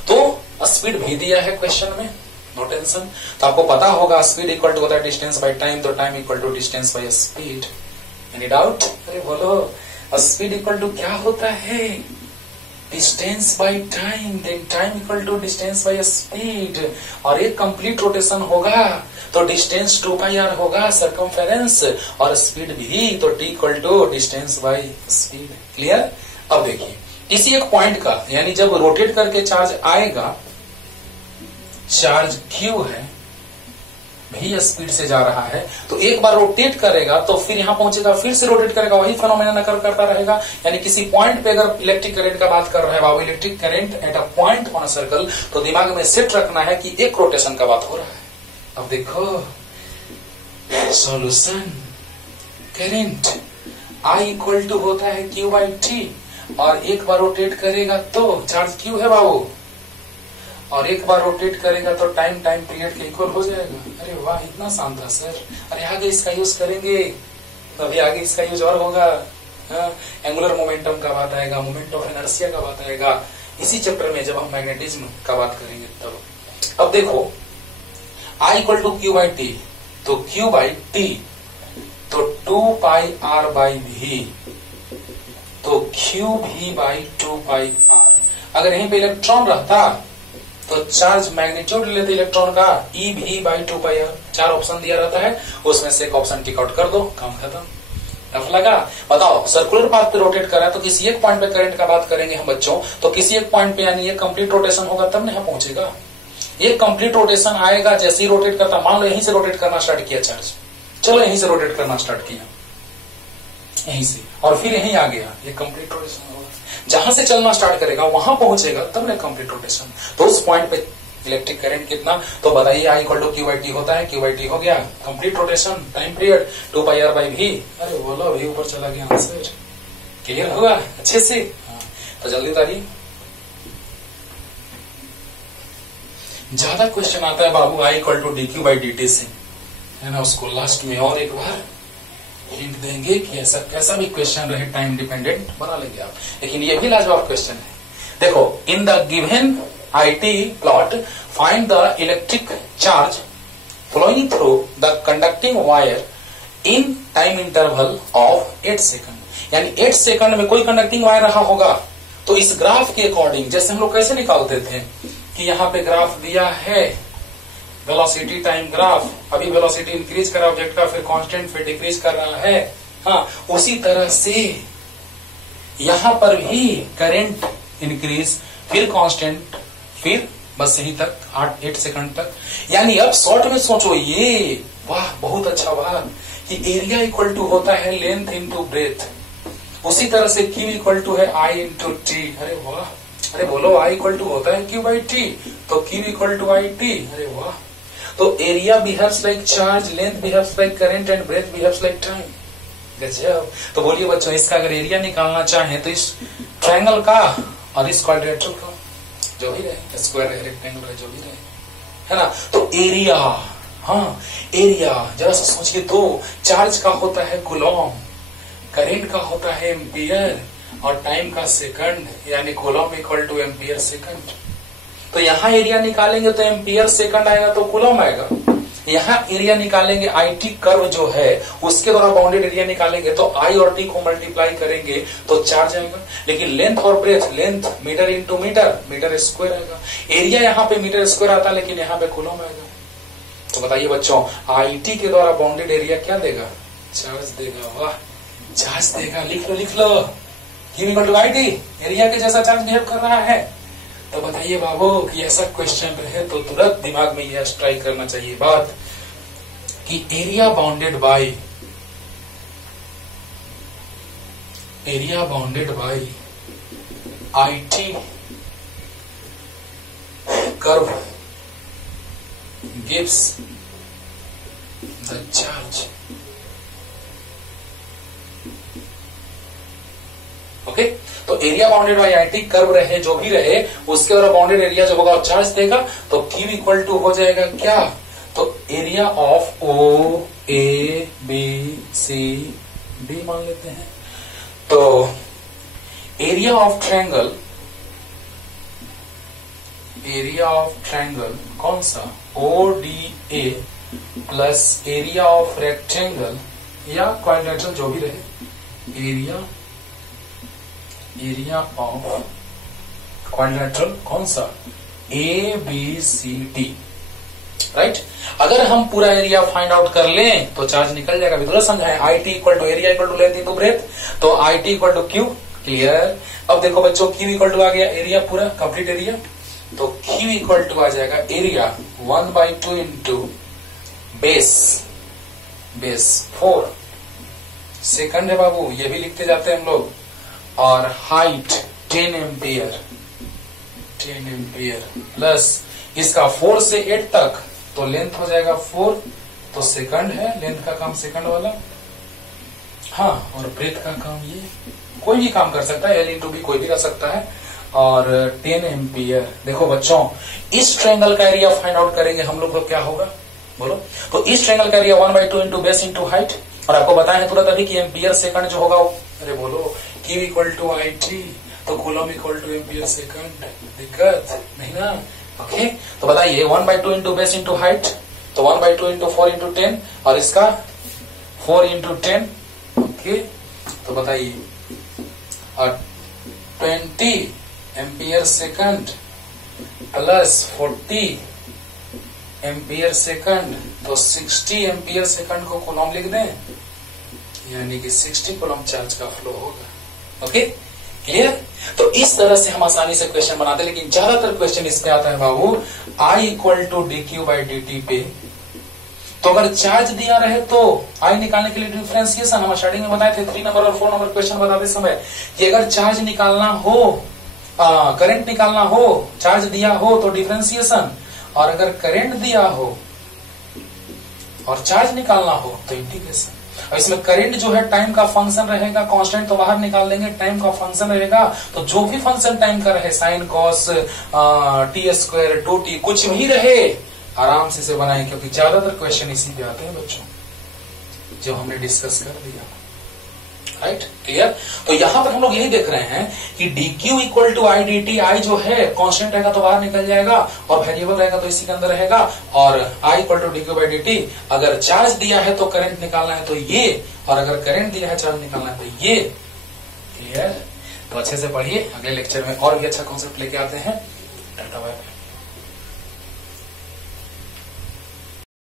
तो स्पीड भी दिया है क्वेश्चन में, नो टेंशन। तो आपको पता होगा स्पीड इक्वल टू होता है डिस्टेंस बाय टाइम, तो time equal to distance by speed. Any doubt? अरे बोलो, स्पीड इक्वल टू क्या होता है? Distance by time, then time equal to distance by speed. और एक कंप्लीट रोटेशन होगा तो डिस्टेंस 2πr होगा सरकमफेरेंस, और स्पीड भी तो t equal to distance by speed. Clear? अब देखिए, किसी एक पॉइंट का, यानी जब रोटेट करके चार्ज आएगा, चार्ज Q है, भी स्पीड से जा रहा है, तो एक बार रोटेट करेगा तो फिर यहां पहुंचेगा, फिर से रोटेट करेगा, वही फेनोमेना करता रहेगा। यानी किसी पॉइंट पे अगर इलेक्ट्रिक करंट का बात कर रहा है बाबू, electric current at a point on a circle, तो दिमाग में सेट रखना है कि एक रोटेशन का बात हो रहा है। अब देखो solution, current I equal to होता है Q/T, और एक बार रोटेट करेगा तो चार्ज Q है बाबू, और एक बार रोटेट करेगा तो टाइम पीरियड के इक्वल हो जाएगा। अरे वाह, इतना आसान था सर। अरे आगे इसका यूज करेंगे, अभी आगे इसका यूज और होगा। एंगुलर मोमेंटम का बात आएगा, मोमेंट ऑफ इनर्शिया का बात आएगा इसी चैप्टर में, जब हम मैग्नेटिज्म का बात करेंगे तब। अब देखो I इक्वल टू Q/T, तो Q/T तो 2πr/v, तो QV/2πr। अगर यहीं पे इलेक्ट्रॉन रहता तो चार्ज मैग्नीट्यूड लेते इलेक्ट्रॉन का EV/2πr। 4 ऑप्शन दिया रहता है, उसमें से एक ऑप्शन टिक आउट कर दो, काम खत्म। टफ लगा? बताओ, सर्कुलर पाथ पे रोटेट कर रहा है, तो किसी एक पॉइंट पे करंट का बात करेंगे हम बच्चों, तो किसी एक पॉइंट पे, यानी ये कंप्लीट रोटेशन होगा तब नहीं पहुंचेगा। ये कंप्लीट रोटेशन आएगा, जैसे ही रोटेट करता, मान लो यहीं से रोटेट करना स्टार्ट किया चार्ज, चलो यहीं से रोटेट करना स्टार्ट किया, यहीं से, और फिर यहीं आ गया, ये कंप्लीट रोटेशन होगा। जहां से चलना स्टार्ट करेगा वहां पहुंचेगा तब ना कंप्लीट रोटेशन। तो उस पॉइंट पे इलेक्ट्रिक करंट कितना, तो बताइए I इक्वल टू Q/T होता है, Q/T हो गया complete rotation, time period 2πr/v। अरे बोलो, v ऊपर चला गया आंसर। क्लियर हुआ अच्छे से? तो जल्दी तारी। ज्यादा क्वेश्चन आता है बाबू I इक्वल टू dQ/dt से, है ना, उसको लास्ट में और एक बार हिंट देंगे कि ऐसा कैसा भी क्वेश्चन रहे टाइम डिपेंडेंट बना लेंगे आप, लेकिन ये भी लाजवाब क्वेश्चन है। देखो, in the given IT plot find the electric charge flowing through the conducting wire in time interval of 8 second. यानी 8 सेकंड में कोई कंडक्टिंग वायर रहा होगा, तो इस ग्राफ के अकॉर्डिंग, जैसे हम लोग कैसे निकालते थे कि यहाँ पे ग्राफ दिया है वेलोसिटी टाइम ग्राफ, अभी वेलोसिटी इंक्रीज कर रहा है ऑब्जेक्ट का, फिर कांस्टेंट, फिर डिक्रीज कर रहा है। हाँ, उसी तरह से यहां पर भी करंट इंक्रीज, फिर कांस्टेंट, फिर बस यहीं तक 8 सेकंड तक। यानी अब शॉर्ट में सोचो, ये वाह बहुत अच्छा बात कि एरिया इक्वल टू होता है लेंथ इंटू ब्रेथ, उसी तरह से Q इक्वल टू है I इंटू टी। अरे वाह, अरे बोलो I इक्वल टू होता है Q/T, तो Q इक्वल टू IT। अरे वाह, तो area behaves like charge, length behaves like current and breadth behaves like time. गजब। तो बोलिए बच्चों, इसका अगर एरिया निकालना चाहें तो इस ट्रायंगल का और इस क्वाड्रेटर का, जो भी रहे, स्क्वायर है, रेक्टेंगल है, जो भी रहे, है ना। तो एरिया, हाँ एरिया जरा सा सोचिए तो, चार्ज का होता है कूलॉम, करंट का होता है एम्पियर, और टाइम का सेकंड, यानी Coulomb equal two ampere second. तो यहाँ एरिया निकालेंगे तो एम्पियर सेकंड आएगा तो कूलॉम आएगा। यहाँ एरिया निकालेंगे, IT कर्व जो है उसके द्वारा बाउंडेड एरिया निकालेंगे तो I और T को मल्टीप्लाई करेंगे तो चार्ज आएगा। लेकिन लेंथ और breadth, length metre into metre, metre square आएगा। एरिया यहाँ पे मीटर स्क्वायर आता है, लेकिन यहाँ पे कूलॉम आएगा। तो बताइए बच्चों, IT के द्वारा बाउंडेड एरिया क्या देगा? चार्ज देगा। वाह, चार्ज देगा। लिख लो लिख लो, Q equal to IT, area के जैसा चार्ज बिहेव कर रहा है। तो बताइए बाबू कि ऐसा क्वेश्चन रहे तो तुरंत दिमाग में यह स्ट्राइक करना चाहिए बात कि area bounded by IT curve gives the charge। Okay, तो area bounded by IT curve रहे, जो भी रहे, उसके द्वारा बाउंडेड एरिया जो होगा चार्ज देगा। तो Q इक्वल टू हो जाएगा क्या? तो एरिया ऑफ OABCD मान लेते हैं। तो एरिया ऑफ ट्रायंगल कौन सा? ODA plus area of rectangle या क्वाड्रेटर, जो भी रहे, एरिया ऑफ क्वाड्रेटर कौन सा? ABCD, right. अगर हम पूरा एरिया फाइंड आउट कर लें तो चार्ज निकल जाएगा। भी तुरंत समझाएं, IT equal to area equal to length into breadth, तो IT equal to Q। Clear. अब देखो बच्चों, Q इक्वल टू आ गया एरिया, पूरा कंप्लीट एरिया। तो Q इक्वल टू आ जाएगा एरिया 1/2 इंटू बेस 4 सेकंड है बाबू, ये भी लिखते जाते हैं हम लोग। और हाइट 10 एम्पियर प्लस इसका 4 से 8 तक, तो लेंथ हो जाएगा 4, तो सेकंड है, लेंथ का काम सेकंड वाला। हाँ, और ब्रेथ का काम ये, कोई भी काम कर सकता है, L इंटू B कोई भी कर सकता है। और 10 एम्पियर। देखो बच्चों, इस ट्रायंगल का एरिया फाइंड आउट करेंगे हम लोग, तो क्या होगा बोलो? तो इस ट्रायंगल का area 1/2 into base into height, और आपको बताया तुरंत अभी कि एम्पियर सेकंड जो होगा, अरे बोलो, Q इक्वल टू IT, तो Coulomb equal two ampere second. दिक्कत नहीं ना? ओके, तो बताइए 1/2 इंटू बेस इंटू हाइट, तो 1/2 इंटू 4 इंटू 10, और इसका 4 इंटू 10। ओके, तो बताइए 20 ampere second plus 40 ampere second, तो 60 एम्पियर सेकंड को कूलॉम लिख दें, यानी कि 60 कूलॉम चार्ज का फ्लो होगा। Okay, clear. तो इस तरह से हम आसानी से क्वेश्चन बनाते हैं, लेकिन ज्यादातर क्वेश्चन इस पे आता है बाबू I इक्वल टू dQ/dt पे। तो अगर चार्ज दिया रहे तो I निकालने के लिए डिफरेंशिएशन हम स्टार्टिंग में बताए थे 3 नंबर और 4 नंबर क्वेश्चन बताते समय कि अगर चार्ज निकालना हो, करंट निकालना हो, चार्ज दिया हो तो डिफरेंशिएशन, और अगर करंट दिया हो और चार्ज निकालना हो तो इंटीग्रेशन। और इसमें करंट जो है टाइम का फंक्शन रहेगा, कांस्टेंट तो बाहर निकाल देंगे, टाइम का फंक्शन रहेगा, तो जो भी फंक्शन टाइम का रहे, साइन कॉस t², 2t, कुछ भी रहे, आराम से इसे बनाएं, क्योंकि ज्यादातर क्वेश्चन इसी पे आते हैं बच्चों, जो हमने डिस्कस कर दिया। Right, clear. तो यहां पर हम लोग यही देख रहे हैं कि dQ equal to I dt, I जो है कांस्टेंट रहेगा तो बाहर निकल जाएगा, और वेरिएबल रहेगा तो इसी के अंदर रहेगा, और I इक्वल टू dQ/dt। अगर चार्ज दिया है तो करंट निकालना है तो ये, और अगर करंट दिया है चार्ज निकालना है तो ये। क्लियर। तो अच्छे से पढ़िए, अगले लेक्चर में और भी अच्छा कॉन्सेप्ट लेके आते हैं। टाटा बाय।